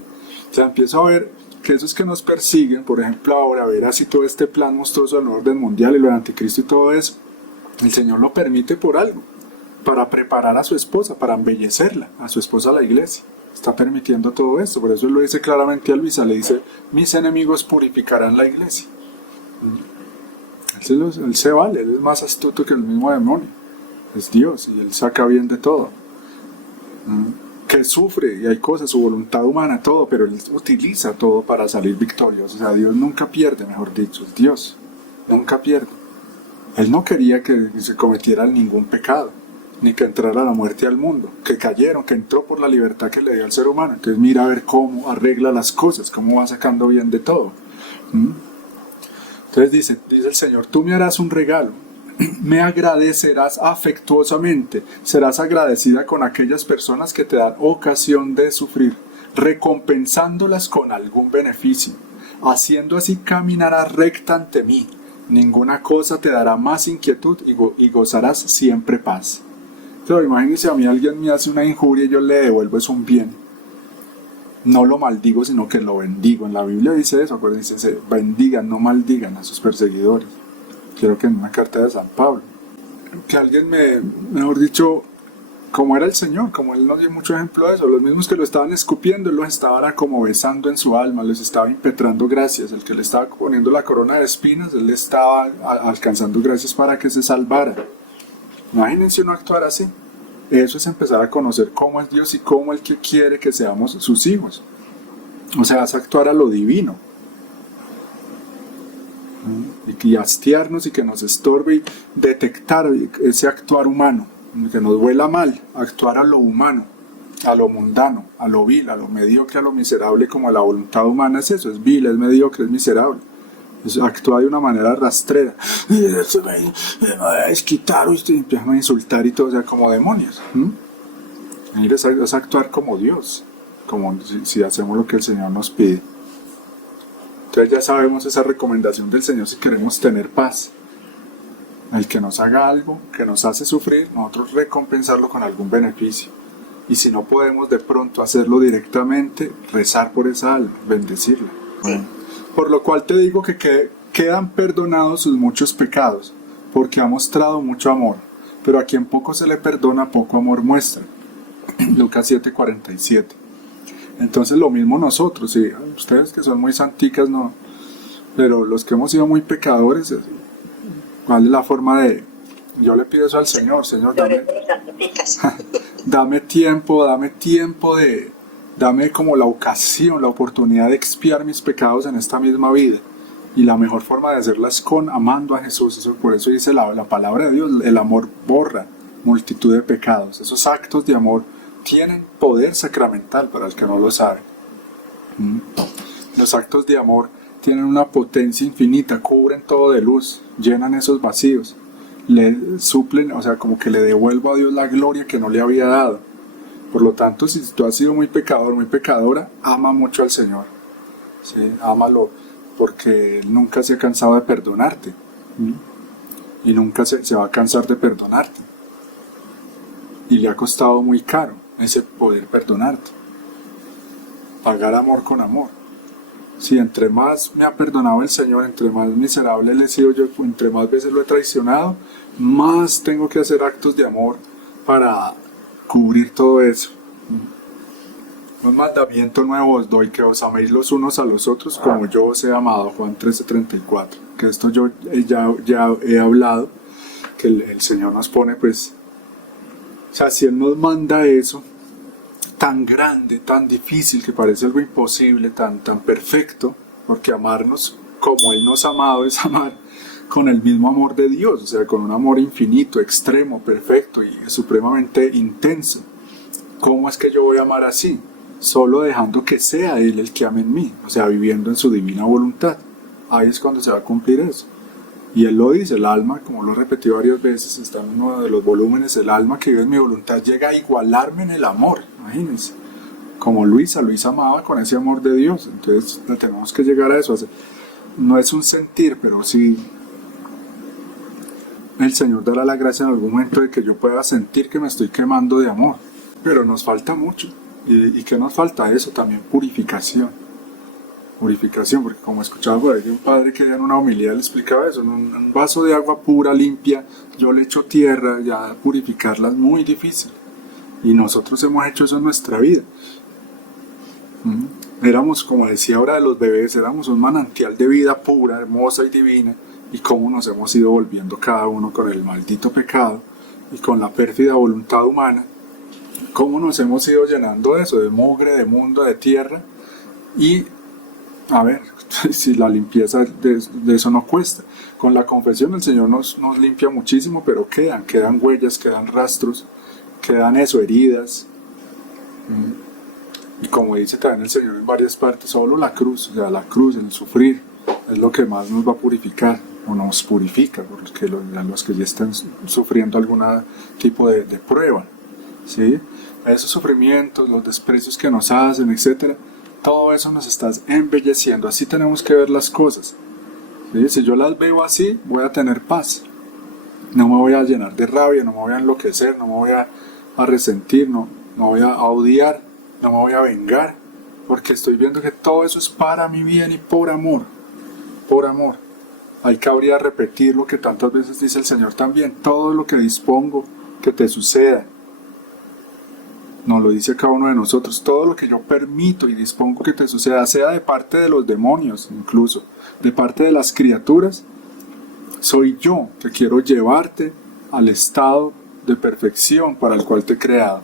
O sea, empiezo a ver que esos que nos persiguen, por ejemplo ahora, ver así todo este plan monstruoso del orden mundial y lo del anticristo y todo eso, el Señor lo permite por algo, para preparar a su esposa, para embellecerla, a su esposa, la iglesia. Está permitiendo todo esto, por eso Él lo dice claramente a Luisa, le dice, mis enemigos purificarán la iglesia. Él se vale, Él es más astuto que el mismo demonio, es Dios y Él saca bien de todo. Que sufre y hay cosas, su voluntad humana, todo, pero Él utiliza todo para salir victorioso. O sea, Dios nunca pierde, mejor dicho, es Dios, nunca pierde. Él no quería que se cometiera ningún pecado, ni que entrara la muerte al mundo, que cayeron, que entró por la libertad que le dio al ser humano. Entonces mira a ver cómo arregla las cosas, cómo va sacando bien de todo. Entonces dice el Señor, tú me harás un regalo, me agradecerás afectuosamente, serás agradecida con aquellas personas que te dan ocasión de sufrir, recompensándolas con algún beneficio. Haciendo así caminarás recta ante mí, ninguna cosa te dará más inquietud y gozarás siempre paz. Pero imagínense, a mí alguien me hace una injuria y yo le devuelvo es un bien. No lo maldigo, sino que lo bendigo. En la Biblia dice eso, acuérdense, dice, bendigan, no maldigan a sus perseguidores. Creo que en una carta de San Pablo. Que alguien mejor dicho, como era el Señor, como Él nos dio mucho ejemplo de eso, los mismos que lo estaban escupiendo, Él los estaba como besando en su alma, les estaba impetrando gracias, el que le estaba poniendo la corona de espinas, Él le estaba alcanzando gracias para que se salvara. Imagínense uno actuar así. Eso es empezar a conocer cómo es Dios y cómo Él que quiere que seamos sus hijos. O sea, es actuar a lo divino. Y hastiarnos y que nos estorbe y detectar ese actuar humano, que nos huela mal, actuar a lo humano, a lo mundano, a lo vil, a lo mediocre, a lo miserable, como la voluntad humana es eso, es vil, es mediocre, es miserable. Actúa de una manera rastrera, me va a desquitar, empiezan a insultar y todo, o sea, como demonios. Es actuar como Dios, como si hacemos lo que el Señor nos pide. Entonces ya sabemos esa recomendación del Señor si queremos tener paz. El que nos haga algo que nos hace sufrir, nosotros recompensarlo con algún beneficio. Y si no podemos de pronto hacerlo directamente, rezar por esa alma, bendecirla. Bueno. Por lo cual te digo que quedan perdonados sus muchos pecados, porque ha mostrado mucho amor, pero a quien poco se le perdona, poco amor muestra. Lucas 7:47. Entonces lo mismo nosotros, ¿sí? Ustedes que son muy santicas, no, pero los que hemos sido muy pecadores, ¿cuál es la forma de...? Yo le pido eso al Señor, Señor, dame tiempo dame como la ocasión, la oportunidad de expiar mis pecados en esta misma vida. Y la mejor forma de hacerla es amando a Jesús. Por eso dice la palabra de Dios, el amor borra multitud de pecados. Esos actos de amor tienen poder sacramental para el que no lo sabe. Los actos de amor tienen una potencia infinita, cubren todo de luz, llenan esos vacíos, le suplen, o sea, como que le devuelvo a Dios la gloria que no le había dado. Por lo tanto, si tú has sido muy pecador, muy pecadora, ama mucho al Señor. ¿Sí? Ámalo, porque Él nunca se ha cansado de perdonarte. Y nunca se va a cansar de perdonarte. Y le ha costado muy caro ese poder perdonarte. Pagar amor con amor. Si entre más me ha perdonado el Señor, entre más miserable le he sido yo, entre más veces lo he traicionado, más tengo que hacer actos de amor para cubrir todo eso. Un mandamiento nuevo os doy, que os améis los unos a los otros como yo os he amado. Juan 13:34. Que esto yo ya he hablado, que el Señor nos pone, pues, o sea, si Él nos manda eso tan grande, tan difícil, que parece algo imposible, tan perfecto, porque amarnos como Él nos ha amado es amar con el mismo amor de Dios, o sea, con un amor infinito, extremo, perfecto y supremamente intenso. ¿Cómo es que yo voy a amar así? Solo dejando que sea Él el que ame en mí, o sea, viviendo en su divina voluntad. Ahí es cuando se va a cumplir eso. Y Él lo dice, el alma, como lo he repetido varias veces, está en uno de los volúmenes, el alma que vive en mi voluntad llega a igualarme en el amor, imagínense. Como Luisa amaba con ese amor de Dios, entonces tenemos que llegar a eso. No es un sentir, pero sí el Señor dará la gracia en algún momento de que yo pueda sentir que me estoy quemando de amor. Pero nos falta mucho. ¿Y qué nos falta? Eso también, purificación. Purificación, porque como escuchaba por ahí de un padre que en una homilía le explicaba eso, en un vaso de agua pura, limpia, yo le echo tierra, ya purificarla es muy difícil. Y nosotros hemos hecho eso en nuestra vida. Éramos, como decía ahora de los bebés, éramos un manantial de vida pura, hermosa y divina, y cómo nos hemos ido volviendo cada uno con el maldito pecado y con la pérfida voluntad humana, cómo nos hemos ido llenando de eso, de mugre, de mundo, de tierra. Y a ver, si la limpieza de eso no cuesta. Con la confesión el Señor nos limpia muchísimo, pero quedan huellas, quedan rastros, quedan heridas. Y como dice también el Señor en varias partes, solo la cruz, o sea, la cruz, el sufrir, es lo que más nos va a purificar. o nos purifica, porque los que ya están sufriendo algún tipo de prueba, ¿sí? Esos sufrimientos, los desprecios que nos hacen, etc., todo eso nos está embelleciendo. Así tenemos que ver las cosas, ¿sí? Si yo las veo así, voy a tener paz. No me voy a llenar de rabia, no me voy a enloquecer, no me voy a resentir, no voy a odiar, no me voy a vengar, porque estoy viendo que todo eso es para mi bien y por amor. Por amor. Ahí cabría repetir lo que tantas veces dice el Señor también: todo lo que dispongo que te suceda, nos lo dice cada uno de nosotros, todo lo que yo permito y dispongo que te suceda, sea de parte de los demonios, incluso de parte de las criaturas, soy yo que quiero llevarte al estado de perfección para el cual te he creado.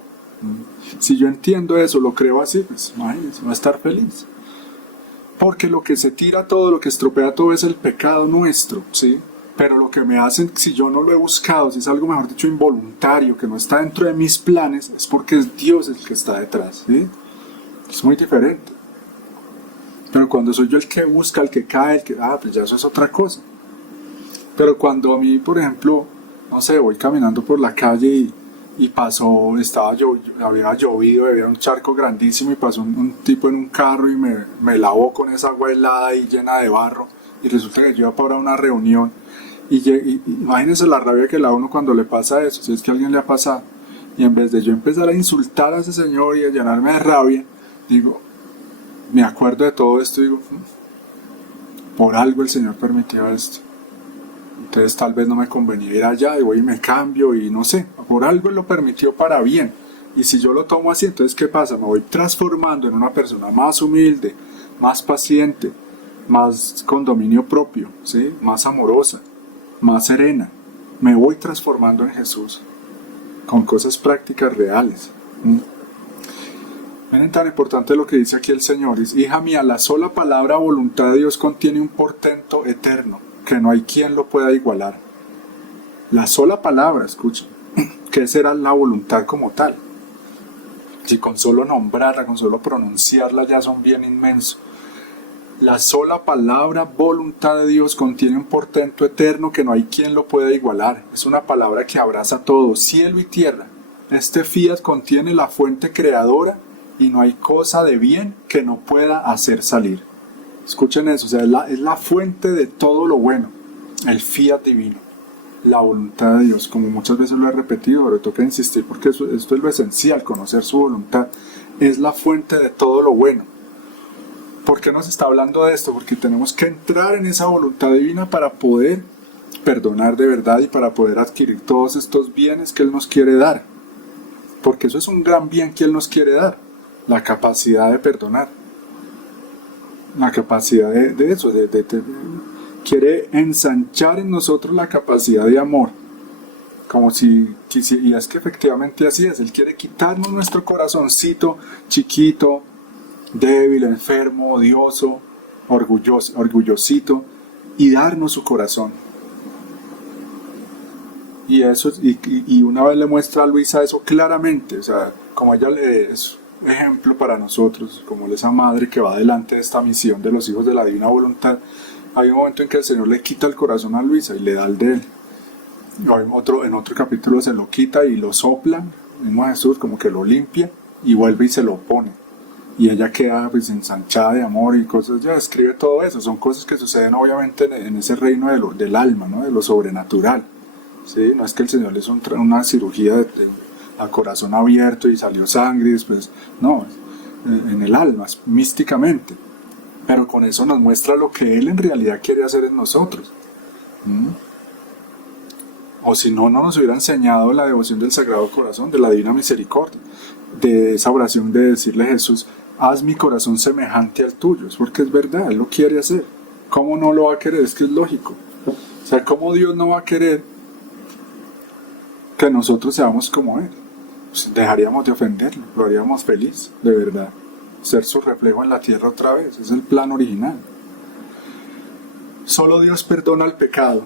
Si yo entiendo eso, lo creo así, pues imagínense, voy a estar feliz. Porque lo que se tira todo, lo que estropea todo es el pecado nuestro, ¿sí? Pero lo que me hacen, si yo no lo he buscado, si es algo, mejor dicho, involuntario, que no está dentro de mis planes, es porque es Dios el que está detrás, ¿sí? Es muy diferente. Pero cuando soy yo el que busca, el que cae, pues ya eso es otra cosa. Pero cuando a mí, por ejemplo, no sé, voy caminando por la calle y pasó, había llovido, había un charco grandísimo y pasó un tipo en un carro y me lavó con esa agua helada y llena de barro, y resulta que yo iba para una reunión y imagínense la rabia que le da uno cuando le pasa eso, si es que a alguien le ha pasado, y en vez de yo empezar a insultar a ese señor y a llenarme de rabia, digo, me acuerdo de todo esto y digo, por algo el Señor permitió esto. Entonces tal vez no me convenía ir allá y voy y me cambio y no sé, por algo Él lo permitió para bien. Y si yo lo tomo así, entonces ¿qué pasa? Me voy transformando en una persona más humilde, más paciente, más con dominio propio, ¿sí? Más amorosa, más serena. Me voy transformando en Jesús con cosas prácticas reales. Miren tan importante lo que dice aquí el Señor. Dice: hija mía, la sola palabra voluntad de Dios contiene un portento eterno que no hay quien lo pueda igualar. La sola palabra, escuchen, ¿qué será la voluntad como tal? Si con solo nombrarla, con solo pronunciarla ya son bien inmenso. La sola palabra voluntad de Dios contiene un portento eterno que no hay quien lo pueda igualar. Es una palabra que abraza todo, cielo y tierra. Este fiat contiene la fuente creadora y no hay cosa de bien que no pueda hacer salir. Escuchen eso, o sea, es la fuente de todo lo bueno, el fiat divino, la voluntad de Dios. Como muchas veces lo he repetido, pero toca insistir porque esto es lo esencial, conocer su voluntad. Es la fuente de todo lo bueno. ¿Por qué nos está hablando de esto? Porque tenemos que entrar en esa voluntad divina para poder perdonar de verdad y para poder adquirir todos estos bienes que Él nos quiere dar. Porque eso es un gran bien que Él nos quiere dar, la capacidad de perdonar. La capacidad de eso, quiere ensanchar en nosotros la capacidad de amor, como si y es que efectivamente así es. Él quiere quitarnos nuestro corazoncito chiquito, débil, enfermo, odioso, orgullosito, y darnos su corazón. Y eso, y una vez le muestra a Luisa eso claramente, o sea, como ella es ejemplo para nosotros, como esa madre que va delante de esta misión de los hijos de la divina voluntad. Hay un momento en que el Señor le quita el corazón a Luisa y le da el de él. En otro capítulo se lo quita y lo sopla, mismo Jesús, como que lo limpia y vuelve y se lo pone. Y ella queda pues ensanchada de amor y cosas, ya describe todo eso. Son cosas que suceden obviamente en ese reino del alma, ¿no? De lo sobrenatural, ¿sí? No es que el Señor le hizo una cirugía a corazón abierto y salió sangre y después, no, en el alma, místicamente. Pero con eso nos muestra lo que Él en realidad quiere hacer en nosotros. O si no, no nos hubiera enseñado la devoción del Sagrado Corazón, de la Divina Misericordia, de esa oración de decirle a Jesús: haz mi corazón semejante al tuyo. Es porque es verdad, Él lo quiere hacer. ¿Cómo no lo va a querer? Es que es lógico. O sea, ¿cómo Dios no va a querer que nosotros seamos como Él? Pues dejaríamos de ofenderlo, lo haríamos feliz, de verdad. Ser su reflejo en la tierra otra vez, es el plan original. Solo Dios perdona el pecado.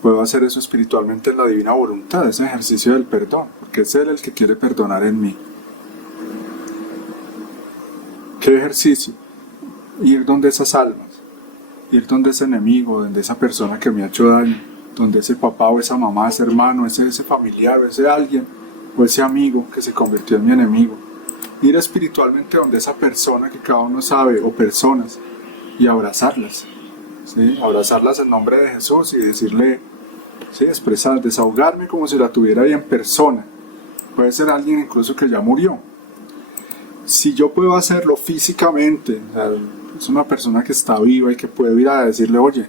Puedo hacer eso espiritualmente en la divina voluntad, ese ejercicio del perdón, porque es Él el que quiere perdonar en mí. ¿Qué ejercicio? Ir donde esas almas, ir donde ese enemigo, donde esa persona que me ha hecho daño, donde ese papá o esa mamá, ese hermano, ese familiar, ese alguien o ese amigo que se convirtió en mi enemigo. Ir espiritualmente donde esa persona que cada uno sabe, o personas, y abrazarlas, ¿sí? Abrazarlas en nombre de Jesús y decirle, ¿sí? Expresar, desahogarme como si la tuviera ahí en persona. Puede ser alguien incluso que ya murió. Si yo puedo hacerlo físicamente, o sea, es una persona que está viva y que puedo ir a decirle, oye,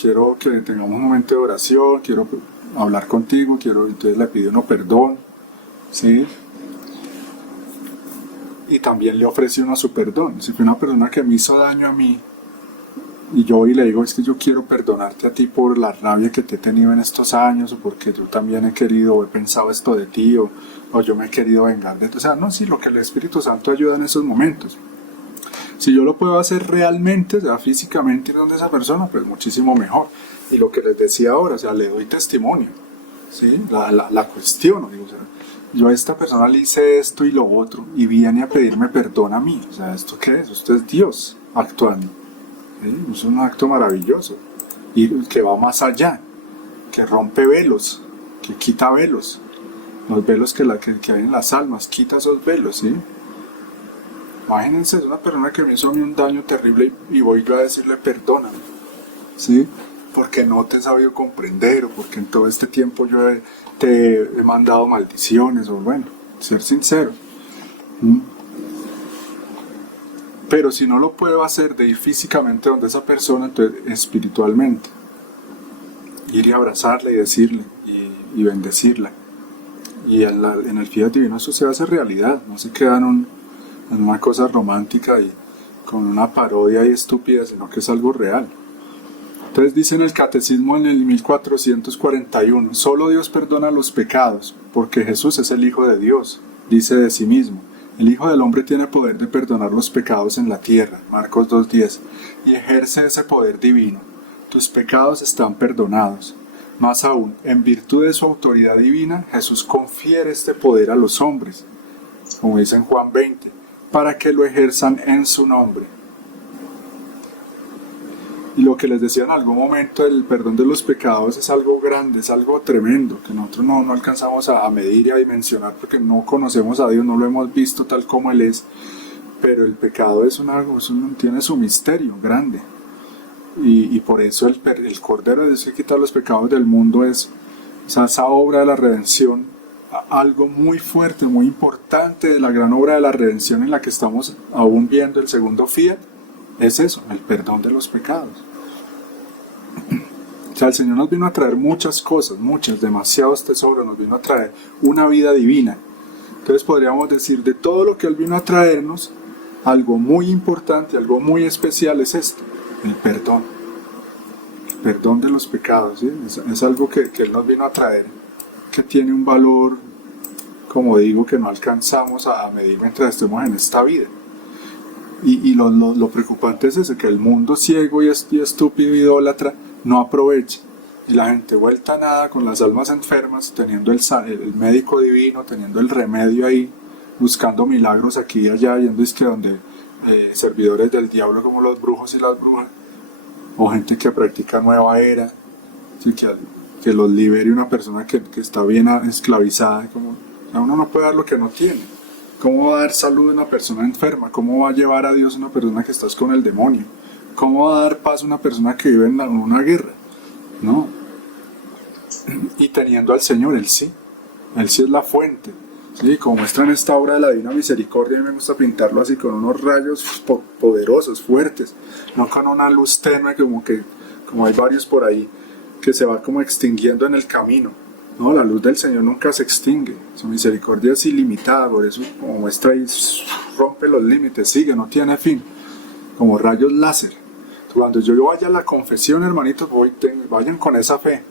quiero que tengamos un momento de oración, quiero hablar contigo, entonces le pido uno perdón, ¿sí? Y también le ofrece uno su perdón. Si fue una persona que me hizo daño a mí y yo voy y le digo, es que yo quiero perdonarte a ti por la rabia que te he tenido en estos años, o porque yo también he querido o he pensado esto de ti, o yo me he querido vengar de ti. O sea, no, sí, lo que el Espíritu Santo ayuda en esos momentos. Si yo lo puedo hacer realmente, o sea, físicamente ir donde esa persona, pues muchísimo mejor. Y lo que les decía ahora, o sea, le doy testimonio, ¿sí? La cuestiono, digo, o sea, yo a esta persona le hice esto y lo otro, y viene a pedirme perdón a mí. O sea, ¿esto qué es? Esto es Dios actuando, ¿sí? Es un acto maravilloso, y que va más allá, que rompe velos, que quita velos, los velos que hay en las almas, quita esos velos, ¿sí? Imagínense, es una persona que me hizo a mí un daño terrible y voy yo a decirle perdóname, ¿sí? Porque no te he sabido comprender, o porque en todo este tiempo yo te he mandado maldiciones, o bueno, ser sincero. Pero si no lo puedo hacer de ir físicamente donde esa persona, entonces espiritualmente, ir y abrazarla y decirle y bendecirla. Y en el Fiat Divino eso se hace realidad, no se queda en una cosa romántica y con una parodia y estúpida, sino que es algo real. Entonces dice en el Catecismo en el 1441, solo Dios perdona los pecados, porque Jesús es el Hijo de Dios, dice de sí mismo. El Hijo del Hombre tiene poder de perdonar los pecados en la tierra, Marcos 2:10, y ejerce ese poder divino. Tus pecados están perdonados. Más aún, en virtud de su autoridad divina, Jesús confiere este poder a los hombres, como dice en Juan 20, para que lo ejerzan en su nombre. Y lo que les decía en algún momento, el perdón de los pecados es algo grande, es algo tremendo, que nosotros no alcanzamos a medir y a dimensionar porque no conocemos a Dios, no lo hemos visto tal como Él es, pero el pecado tiene su misterio grande. Y por eso el Cordero de Dios que quita los pecados del mundo es esa obra de la redención, algo muy fuerte, muy importante de la gran obra de la redención en la que estamos aún viendo el segundo Fiat, es eso, el perdón de los pecados. O sea, el Señor nos vino a traer muchas cosas, demasiados tesoros, nos vino a traer una vida divina. Entonces podríamos decir, de todo lo que Él vino a traernos, algo muy importante, algo muy especial es esto, el perdón de los pecados, ¿sí? Es algo que Él nos vino a traer, que tiene un valor, como digo, que no alcanzamos a medir mientras estemos en esta vida. Y lo preocupante es eso, que el mundo ciego y estúpido y idólatra no aprovecha, y la gente vuelta a nada con las almas enfermas, teniendo el médico divino, teniendo el remedio ahí, buscando milagros aquí y allá, yendo donde servidores del diablo como los brujos y las brujas, o gente que practica nueva era, ¿sí? que los libere una persona que está bien esclavizada. Uno no puede dar lo que no tiene. ¿Cómo va a dar salud a una persona enferma? ¿Cómo va a llevar a Dios a una persona que está con el demonio? ¿Cómo va a dar paz a una persona que vive en una guerra? No. Y teniendo al Señor, Él sí es la fuente. ¿Sí? Como muestra en esta obra de la Divina Misericordia, a mí me gusta pintarlo así con unos rayos poderosos, fuertes, no con una luz tenue como hay varios por ahí, que se va como extinguiendo en el camino. No, la luz del Señor nunca se extingue, su misericordia es ilimitada, por eso como muestra ahí, rompe los límites, sigue, no tiene fin, como rayos láser. Cuando yo vaya a la confesión, hermanitos, vayan con esa fe,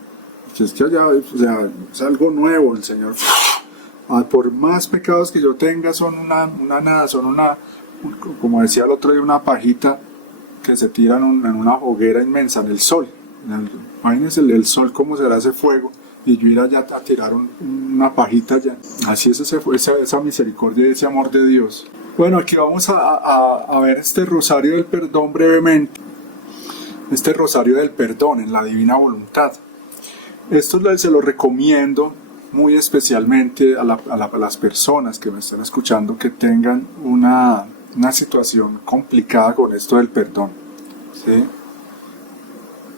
es que allá, o sea, es algo nuevo, el Señor, por más pecados que yo tenga, son una nada, como decía el otro día, una pajita que se tira en una hoguera inmensa, en el sol. Imagínense el sol cómo será ese fuego, y yo ir allá a tirar una pajita allá. Así es esa misericordia y ese amor de Dios. Bueno, aquí vamos a ver este rosario del perdón brevemente. este rosario del perdón en la divina voluntad. Esto se lo recomiendo muy especialmente a las personas que me están escuchando que tengan una situación complicada con esto del perdón, ¿sí?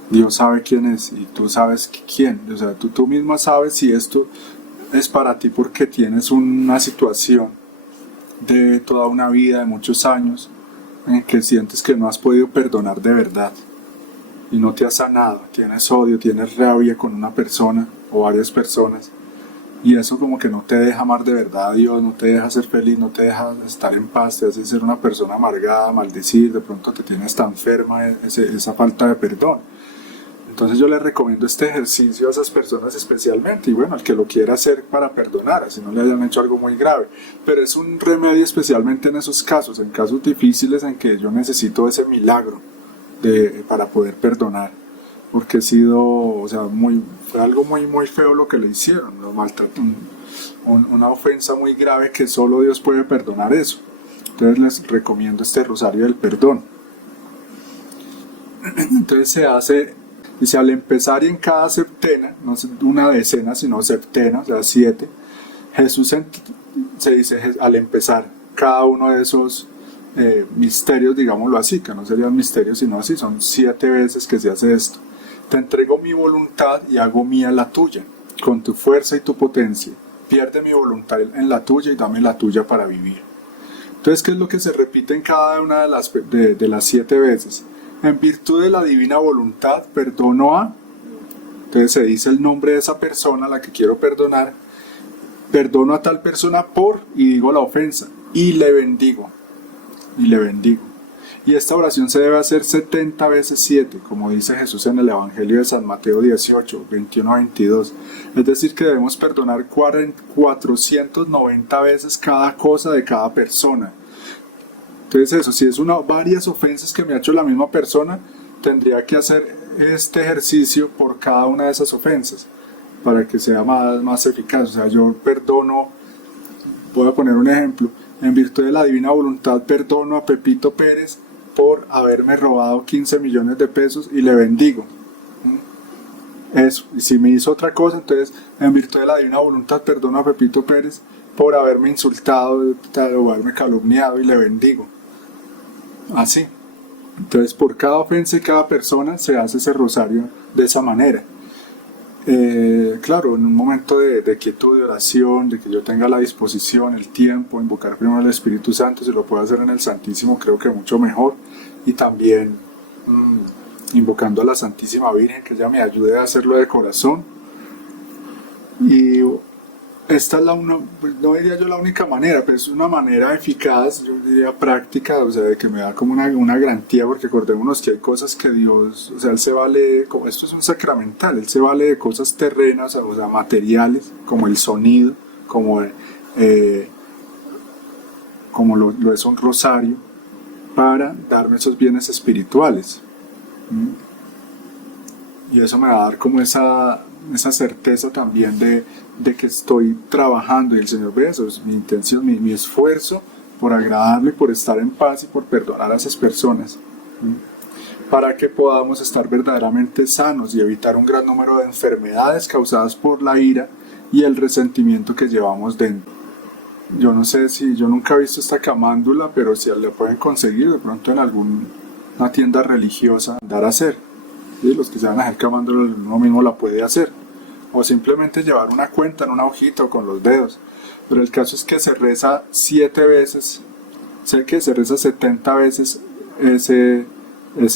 Dios sabe quién es y tú sabes quién, o sea, tú misma sabes si esto es para ti porque tienes una situación de toda una vida, de muchos años, en que sientes que no has podido perdonar de verdad y no te has sanado, tienes odio, tienes rabia con una persona o varias personas y eso como que no te deja amar de verdad a Dios, no te deja ser feliz, no te deja estar en paz, te hace ser una persona amargada, maldecir, de pronto te tienes tan enferma esa falta de perdón. Entonces yo les recomiendo este ejercicio a esas personas especialmente, y bueno, al que lo quiera hacer para perdonar, así no le hayan hecho algo muy grave, pero es un remedio especialmente en esos casos, en casos difíciles en que yo necesito ese milagro para poder perdonar, porque fue algo muy feo lo que le hicieron, lo maltrataron, una ofensa muy grave que solo Dios puede perdonar eso. Entonces les recomiendo este rosario del perdón. Entonces se hace, dice, al empezar y en cada septena, no es una decena sino septena, o sea 7, Jesús se dice al empezar cada uno de esos misterios, digámoslo así, que no serían misterios sino así, son 7 veces que se hace esto. Te entrego mi voluntad y hago mía la tuya, con tu fuerza y tu potencia. Pierde mi voluntad en la tuya y dame la tuya para vivir. Entonces, ¿qué es lo que se repite en cada una de las 7 veces? En virtud de la divina voluntad, perdono a... Entonces se dice el nombre de esa persona a la que quiero perdonar. Perdono a tal persona por, y digo la ofensa, y le bendigo. Y le bendigo. Y esta oración se debe hacer 70 veces 7, como dice Jesús en el Evangelio de San Mateo 18, 21 a 22. Es decir, que debemos perdonar 490 veces cada cosa de cada persona. Entonces eso, si es varias ofensas que me ha hecho la misma persona, tendría que hacer este ejercicio por cada una de esas ofensas, para que sea más eficaz. O sea, yo perdono, voy a poner un ejemplo, en virtud de la divina voluntad perdono a Pepito Pérez por haberme robado 15 millones de pesos y le bendigo. Eso, y si me hizo otra cosa, entonces en virtud de la divina voluntad perdono a Pepito Pérez por haberme insultado o haberme calumniado y le bendigo. Así. Entonces por cada ofensa y cada persona se hace ese rosario de esa manera. Claro, en un momento de quietud, de oración, de que yo tenga la disposición, el tiempo, invocar primero al Espíritu Santo, si lo puedo hacer en el Santísimo, creo que mucho mejor. Y también invocando a la Santísima Virgen, que ella me ayude a hacerlo de corazón. Y esta es no diría yo la única manera, pero es una manera eficaz, yo diría práctica, o sea, de que me da como una garantía, porque acordémonos que hay cosas que Dios, o sea, Él se vale, como esto es un sacramental, Él se vale de cosas terrenas, o sea, materiales, como el sonido, como lo es un rosario, para darme esos bienes espirituales. Y eso me va a dar como esa certeza también de que estoy trabajando, y el Señor ve eso, es mi intención, mi esfuerzo por agradarle, por estar en paz y por perdonar a esas personas, para que podamos estar verdaderamente sanos y evitar un gran número de enfermedades causadas por la ira y el resentimiento que llevamos dentro. Yo no sé yo nunca he visto esta camándula, pero si la pueden conseguir de pronto en alguna tienda religiosa, dar a hacer. ¿Sí? Los que se van a hacer camándula, uno mismo la puede hacer. O simplemente llevar una cuenta en una hojita o con los dedos. Pero el caso es que se reza 7 veces, sé que se reza 70 veces ese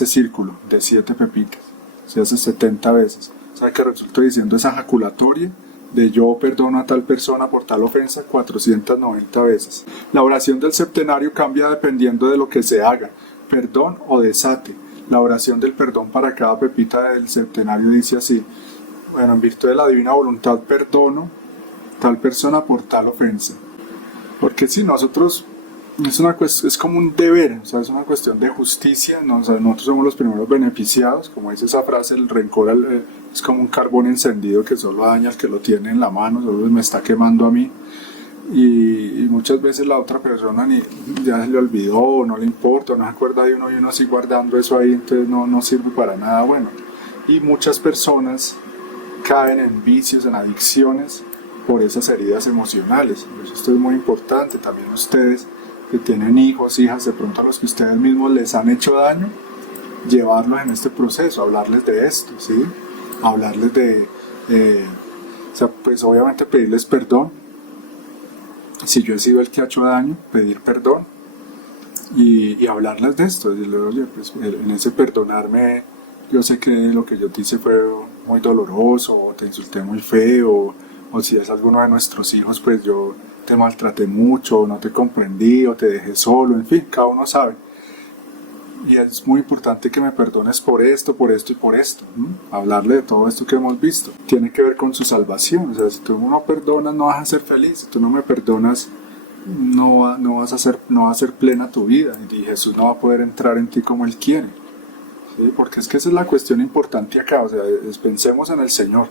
círculo de 7 pepitas. Se hace 70 veces. O sea que resulta diciendo esa ejaculatoria de yo perdono a tal persona por tal ofensa 490 veces. La oración del septenario cambia dependiendo de lo que se haga, perdón o desate. La oración del perdón para cada pepita del septenario dice así: bueno, en virtud de la divina voluntad perdono tal persona por tal ofensa. Porque si nosotros, es como un deber, o sea, es una cuestión de justicia, ¿no? O sea, nosotros somos los primeros beneficiados, como dice esa frase, el rencor es como un carbón encendido que solo daña al que lo tiene en la mano, solo me está quemando a mí. Y muchas veces la otra persona ya se le olvidó, no le importa, no se acuerda de uno y uno así guardando eso ahí, entonces no sirve para nada bueno. Y muchas personas caen en vicios, en adicciones por esas heridas emocionales. Por eso esto es muy importante. También ustedes que tienen hijos, hijas, de pronto a los que ustedes mismos les han hecho daño, llevarlos en este proceso, hablarles de esto, ¿sí? Hablarles o sea, pues obviamente pedirles perdón. Si yo he sido el que ha hecho daño, pedir perdón y hablarles de esto, decirle, oye, pues en ese perdonarme, yo sé que lo que yo te hice fue muy doloroso, o te insulté muy feo, o si es alguno de nuestros hijos, pues yo te maltraté mucho, o no te comprendí, o te dejé solo, en fin, cada uno sabe. Y es muy importante que me perdones por esto y por esto. Hablarle de todo esto que hemos visto. Tiene que ver con su salvación. O sea, si tú no perdonas, no vas a ser feliz. Si tú no me perdonas, no va a ser plena tu vida. Y Jesús no va a poder entrar en ti como Él quiere. ¿Sí? Porque es que esa es la cuestión importante acá. O sea, pensemos en el Señor.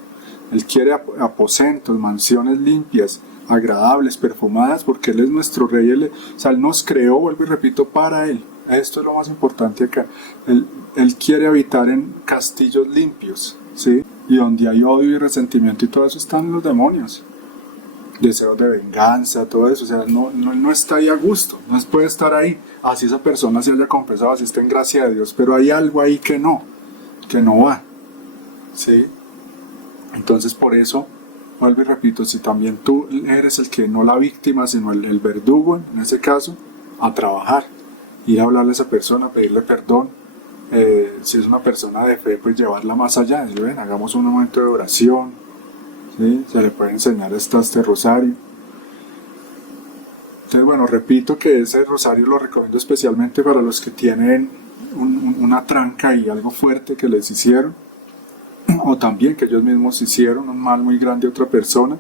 Él quiere aposentos, mansiones limpias, agradables, perfumadas, porque Él es nuestro Rey. Él nos creó, vuelvo y repito, para Él. Esto es lo más importante acá. Él quiere habitar en castillos limpios, ¿sí? Y donde hay odio y resentimiento y todo eso están los demonios. Deseos de venganza, todo eso. O sea, no está ahí a gusto, no puede estar ahí. Así esa persona se haya confesado, así está en gracia de Dios, pero hay algo ahí que no va, ¿sí? Entonces por eso, vuelvo y repito, si también tú eres el que no la víctima, sino el verdugo, en ese caso, a trabajar. Ir a hablarle a esa persona, pedirle perdón. Si es una persona de fe, pues llevarla más allá. Decirle, ven, hagamos un momento de oración, ¿sí? Se le puede enseñar este rosario. Entonces, bueno, repito que ese rosario lo recomiendo especialmente para los que tienen una tranca y algo fuerte que les hicieron, o también que ellos mismos hicieron un mal muy grande a otra persona.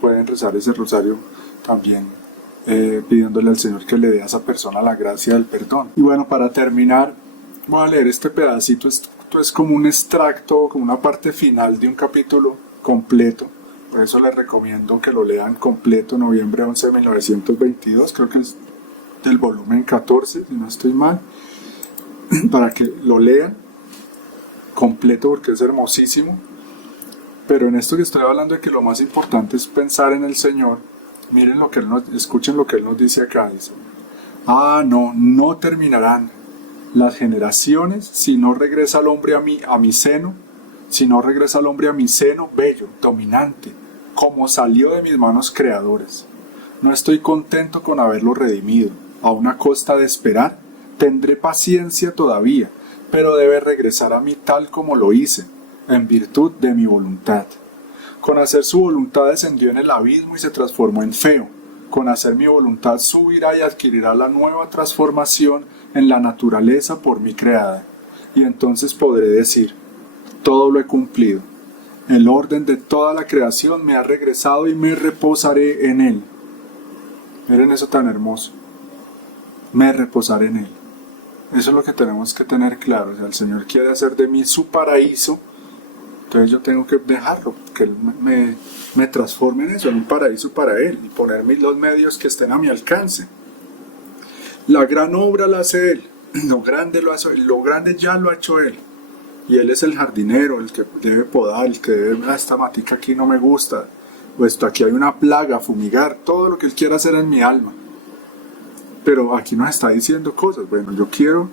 Pueden rezar ese rosario también, pidiéndole al Señor que le dé a esa persona la gracia del perdón. Y bueno, para terminar, voy a leer este pedacito. Esto es como un extracto, como una parte final de un capítulo completo. Por eso les recomiendo que lo lean completo. Noviembre 11 de 1922, creo que es del volumen 14, si no estoy mal, para que lo lean completo porque es hermosísimo. Pero en esto que estoy hablando de que lo más importante es pensar en el Señor, miren escuchen lo que Él nos dice acá. Dice, no terminarán las generaciones si no regresa el hombre a mi seno, si no regresa el hombre a mi seno, bello, dominante, como salió de mis manos creadores. No estoy contento con haberlo redimido. A una costa de esperar, tendré paciencia todavía, pero debe regresar a mí tal como lo hice, en virtud de mi voluntad. Con hacer su voluntad descendió en el abismo y se transformó en feo. Con hacer mi voluntad subirá y adquirirá la nueva transformación en la naturaleza por mí creada. Y entonces podré decir, todo lo he cumplido. El orden de toda la creación me ha regresado y me reposaré en él. Miren eso tan hermoso. Me reposaré en él. Eso es lo que tenemos que tener claro. O sea, el Señor quiere hacer de mí su paraíso. Entonces yo tengo que dejarlo, que Él me transforme en eso, en un paraíso para Él, y ponerme los medios que estén a mi alcance. La gran obra la hace Él, lo grande ya lo ha hecho Él. Y Él es el jardinero, el que debe podar, el que debe, esta matica aquí no me gusta, o esto aquí hay una plaga, fumigar, todo lo que Él quiera hacer en mi alma. Pero aquí nos está diciendo cosas. Bueno, yo quiero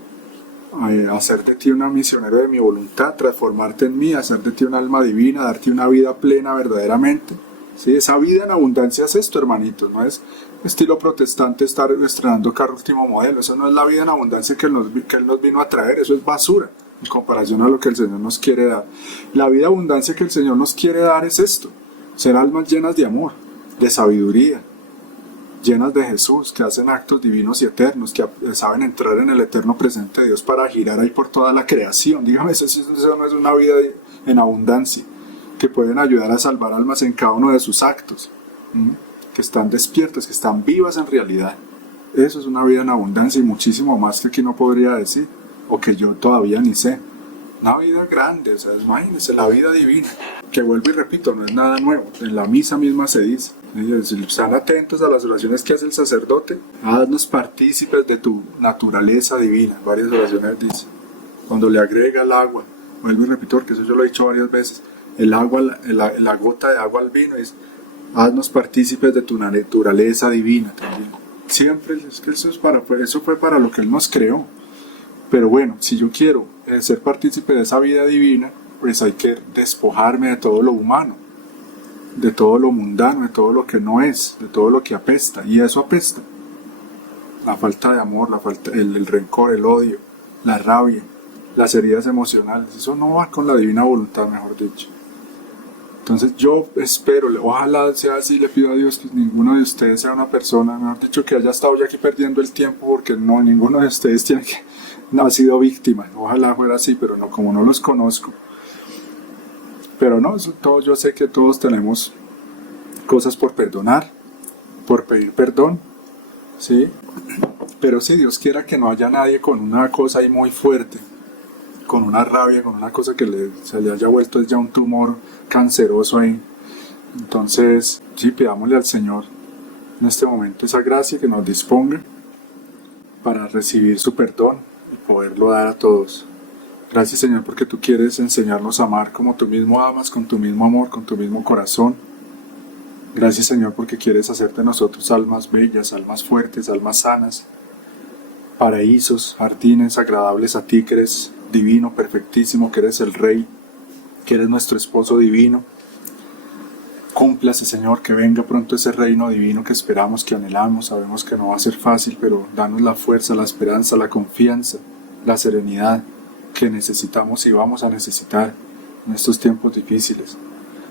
hacer de ti una misionero de mi voluntad, transformarte en mí, hacer de ti un alma divina, darte una vida plena verdaderamente. ¿Sí? Esa vida en abundancia es esto, hermanitos, no es estilo protestante estar estrenando carro último modelo. Eso no es la vida en abundancia que Él nos vino a traer, eso es basura en comparación a lo que el Señor nos quiere dar. La vida en abundancia que el Señor nos quiere dar es esto, ser almas llenas de amor, de sabiduría, llenas de Jesús, que hacen actos divinos y eternos, que saben entrar en el eterno presente de Dios para girar ahí por toda la creación. Dígame, eso no es una vida en abundancia, que pueden ayudar a salvar almas en cada uno de sus actos, que están despiertas, que están vivas en realidad. Eso es una vida en abundancia y muchísimo más que aquí no podría decir, o que yo todavía ni sé. Una vida grande, o sea, imagínense, la vida divina. Que vuelvo y repito, no es nada nuevo. En la misa misma se dice. Si están atentos a las oraciones que hace el sacerdote, haznos partícipes de tu naturaleza divina. Varias oraciones dice. Cuando le agrega el agua, vuelvo y repito, porque eso yo lo he dicho varias veces, el agua, la gota de agua al vino es, haznos partícipes de tu naturaleza divina también. Siempre, es que eso fue para lo que Él nos creó. Pero bueno, si yo quiero ser partícipe de esa vida divina, pues hay que despojarme de todo lo humano, de todo lo mundano, de todo lo que no es, de todo lo que apesta. Y eso apesta. La falta de amor, el rencor, el odio, la rabia, las heridas emocionales. Eso no va con la divina voluntad, mejor dicho. Entonces yo espero, ojalá sea así, le pido a Dios que ninguno de ustedes sea una persona, mejor dicho, que haya estado ya aquí perdiendo el tiempo, porque no, ninguno de ustedes no ha sido víctima. Ojalá fuera así, pero no, como no los conozco. Pero no, yo sé que todos tenemos cosas por perdonar, por pedir perdón, ¿sí? Pero si Dios quiera que no haya nadie con una cosa ahí muy fuerte, con una rabia, con una cosa que se le haya vuelto ya un tumor canceroso ahí. Entonces, sí, pidámosle al Señor en este momento esa gracia que nos disponga para recibir su perdón y poderlo dar a todos. Gracias, Señor, porque tú quieres enseñarnos a amar como tú mismo amas, con tu mismo amor, con tu mismo corazón. Gracias, Señor, porque quieres hacer de nosotros almas bellas, almas fuertes, almas sanas, paraísos, jardines agradables a ti, que eres divino, perfectísimo, que eres el Rey, que eres nuestro esposo divino. Cúmplase, Señor, que venga pronto ese reino divino que esperamos, que anhelamos. Sabemos que no va a ser fácil, pero danos la fuerza, la esperanza, la confianza, la serenidad que necesitamos y vamos a necesitar en estos tiempos difíciles.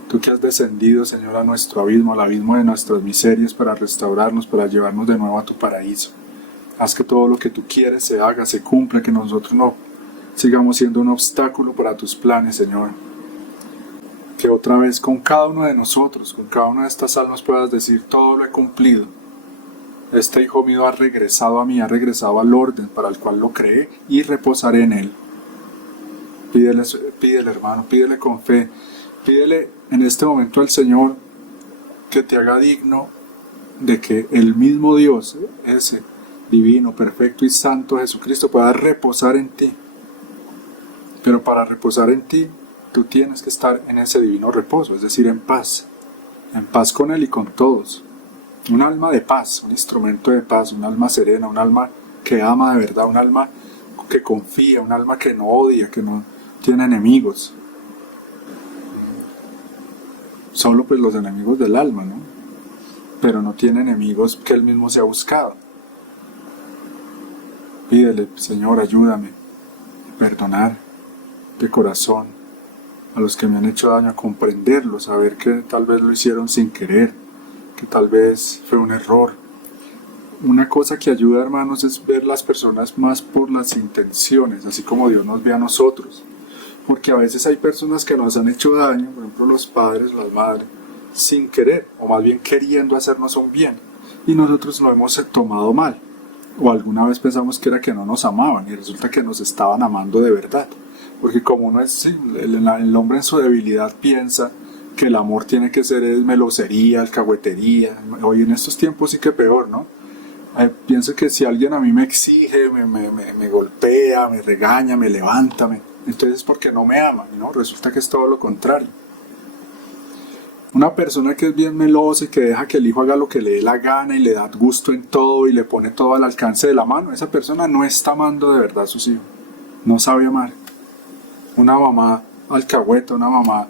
Tú que has descendido, Señor, a nuestro abismo, al abismo de nuestras miserias, para restaurarnos, para llevarnos de nuevo a tu paraíso. Haz que todo lo que tú quieres se haga, se cumpla, que nosotros no sigamos siendo un obstáculo para tus planes, Señor. Que otra vez con cada uno de nosotros, con cada una de estas almas puedas decir, todo lo he cumplido. Este hijo mío ha regresado a mí, ha regresado al orden para el cual lo creé y reposaré en él. Pídele, hermano, pídele con fe, pídele en este momento al Señor que te haga digno de que el mismo Dios, ese divino, perfecto y santo Jesucristo, pueda reposar en ti. Pero para reposar en ti, tú tienes que estar en ese divino reposo, es decir, en paz con Él y con todos. Un alma de paz, un instrumento de paz, un alma serena, un alma que ama de verdad, un alma que confía, un alma que no odia, que no tiene enemigos. Solo pues los enemigos del alma, ¿no? Pero no tiene enemigos que Él mismo se ha buscado. Pídele, Señor, ayúdame a perdonar de corazón a los que me han hecho daño, a comprenderlo, saber que tal vez lo hicieron sin querer, que tal vez fue un error. Una cosa que ayuda, hermanos, es ver las personas más por las intenciones, así como Dios nos ve a nosotros. Porque a veces hay personas que nos han hecho daño, por ejemplo los padres, las madres, sin querer, o más bien queriendo hacernos un bien, y nosotros lo hemos tomado mal. O alguna vez pensamos que era que no nos amaban, y resulta que nos estaban amando de verdad. Porque como uno es, sí, el hombre en su debilidad piensa que el amor tiene que ser melosería, alcahuetería. Hoy en estos tiempos sí que peor, ¿no? Pienso que si alguien a mí me exige, me golpea, me regaña, me levanta, entonces es porque no me ama, ¿no? Resulta que es todo lo contrario. Una persona que es bien melosa y que deja que el hijo haga lo que le dé la gana y le da gusto en todo y le pone todo al alcance de la mano, esa persona no está amando de verdad a sus hijos, no sabe amar. Una mamá alcahueta, una mamá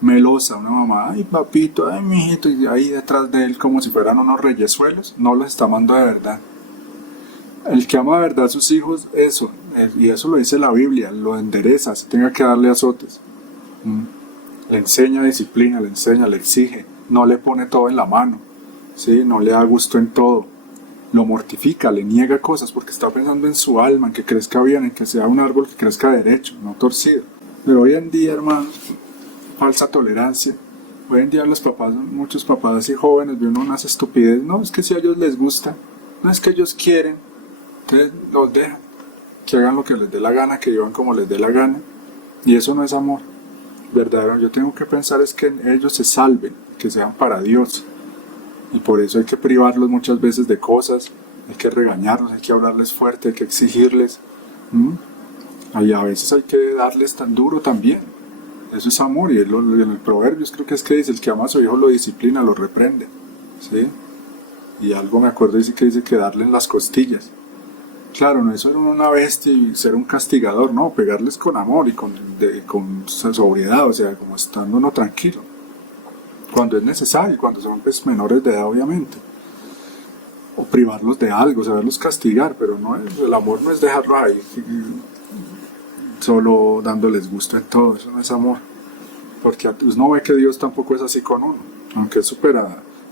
melosa, una mamá, ay papito, ay mijito, y ahí detrás de él como si fueran unos reyesuelos, no los está amando de verdad. El que ama de verdad a sus hijos, y eso lo dice la Biblia, lo endereza, si tenga que darle azotes. Le enseña disciplina, le enseña, le exige, no le pone todo en la mano, ¿sí? No le da gusto en todo, lo mortifica, le niega cosas porque está pensando en su alma, en que crezca bien, en que sea un árbol que crezca derecho, no torcido. Pero hoy en día, hermanos, falsa tolerancia. Hoy en día los papás, muchos papás así jóvenes, ven unas estupideces. No, es que si a ellos les gusta, no es que ellos quieren, entonces los dejan. que hagan lo que les dé la gana, que vivan como les dé la gana. Y eso no es amor verdadero. Yo tengo que pensar es que ellos se salven, que sean para Dios. Y por eso hay que privarlos muchas veces de cosas, hay que regañarlos, hay que hablarles fuerte, hay que exigirles. Y a veces hay que darles tan duro también. Eso es amor. Y en el Proverbios creo que es que dice, el que ama a su hijo lo disciplina, lo reprende. ¿Sí? Y algo me acuerdo que dice que darle en las costillas. Claro, no es ser una bestia y ser un castigador, no, pegarles con amor y con sobriedad, o sea, como estando uno tranquilo. Cuando es necesario, cuando son pues, menores de edad, obviamente. O privarlos de algo, saberlos castigar, pero no es, el amor no es dejarlos ahí solo dándoles gusto en todo, eso no es amor. Porque uno ve que Dios tampoco es así con uno, aunque es súper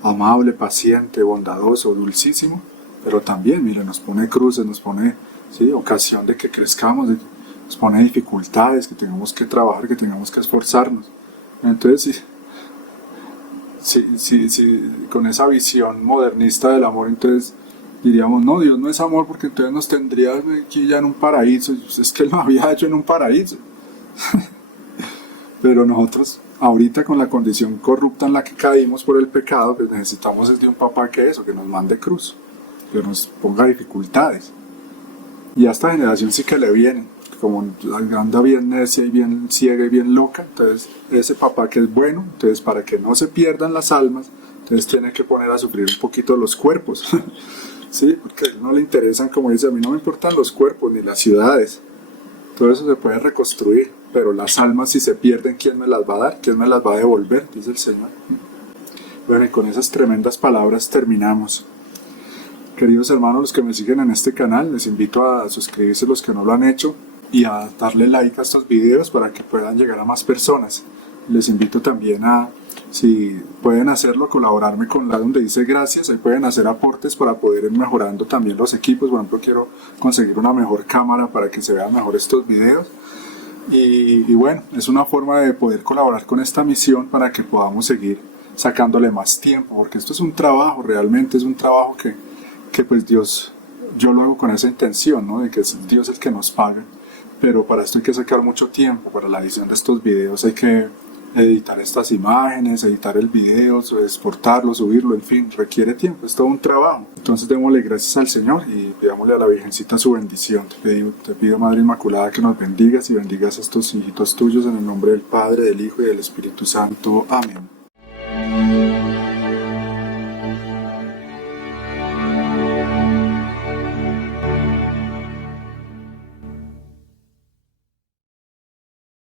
amable, paciente, bondadoso, dulcísimo, pero también, mire, nos pone cruces, nos pone ocasión de que crezcamos, nos pone dificultades, que tengamos que trabajar, que tengamos que esforzarnos. Entonces, si con esa visión modernista del amor, entonces diríamos, no, Dios no es amor porque entonces nos tendría aquí ya en un paraíso. Es que Él lo había hecho en un paraíso. Pero nosotros, ahorita con la condición corrupta en la que caímos por el pecado, pues necesitamos es de un papá que nos mande cruz, que nos ponga dificultades. Y a esta generación sí que le vienen, como anda bien necia y bien ciega y bien loca, entonces ese papá que es bueno, entonces para que no se pierdan las almas, entonces tiene que poner a sufrir un poquito los cuerpos, ¿sí? Porque a él no le interesan, como dice, a mí no me importan los cuerpos ni las ciudades, todo eso se puede reconstruir, pero las almas si se pierden, ¿quién me las va a dar? ¿Quién me las va a devolver? Dice el Señor. Bueno, y con esas tremendas palabras terminamos. Queridos hermanos, los que me siguen en este canal, les invito a suscribirse los que no lo han hecho y a darle like a estos videos para que puedan llegar a más personas. Les invito también a, si pueden hacerlo, colaborarme con la donde dice gracias, ahí pueden hacer aportes para poder ir mejorando también los equipos. Por ejemplo, quiero conseguir una mejor cámara para que se vean mejor estos videos. Y bueno, es una forma de poder colaborar con esta misión para que podamos seguir sacándole más tiempo, porque esto es un trabajo, realmente es un trabajo que pues Dios, yo lo hago con esa intención, ¿no? De que es Dios el que nos paga, pero para esto hay que sacar mucho tiempo. Para la edición de estos videos hay que editar estas imágenes, editar el video, exportarlo, subirlo, en fin, requiere tiempo, es todo un trabajo. Entonces démosle gracias al Señor y pidámosle a la Virgencita su bendición. Te pido, Madre Inmaculada, que nos bendigas y bendigas a estos hijitos tuyos en el nombre del Padre, del Hijo y del Espíritu Santo. Amén.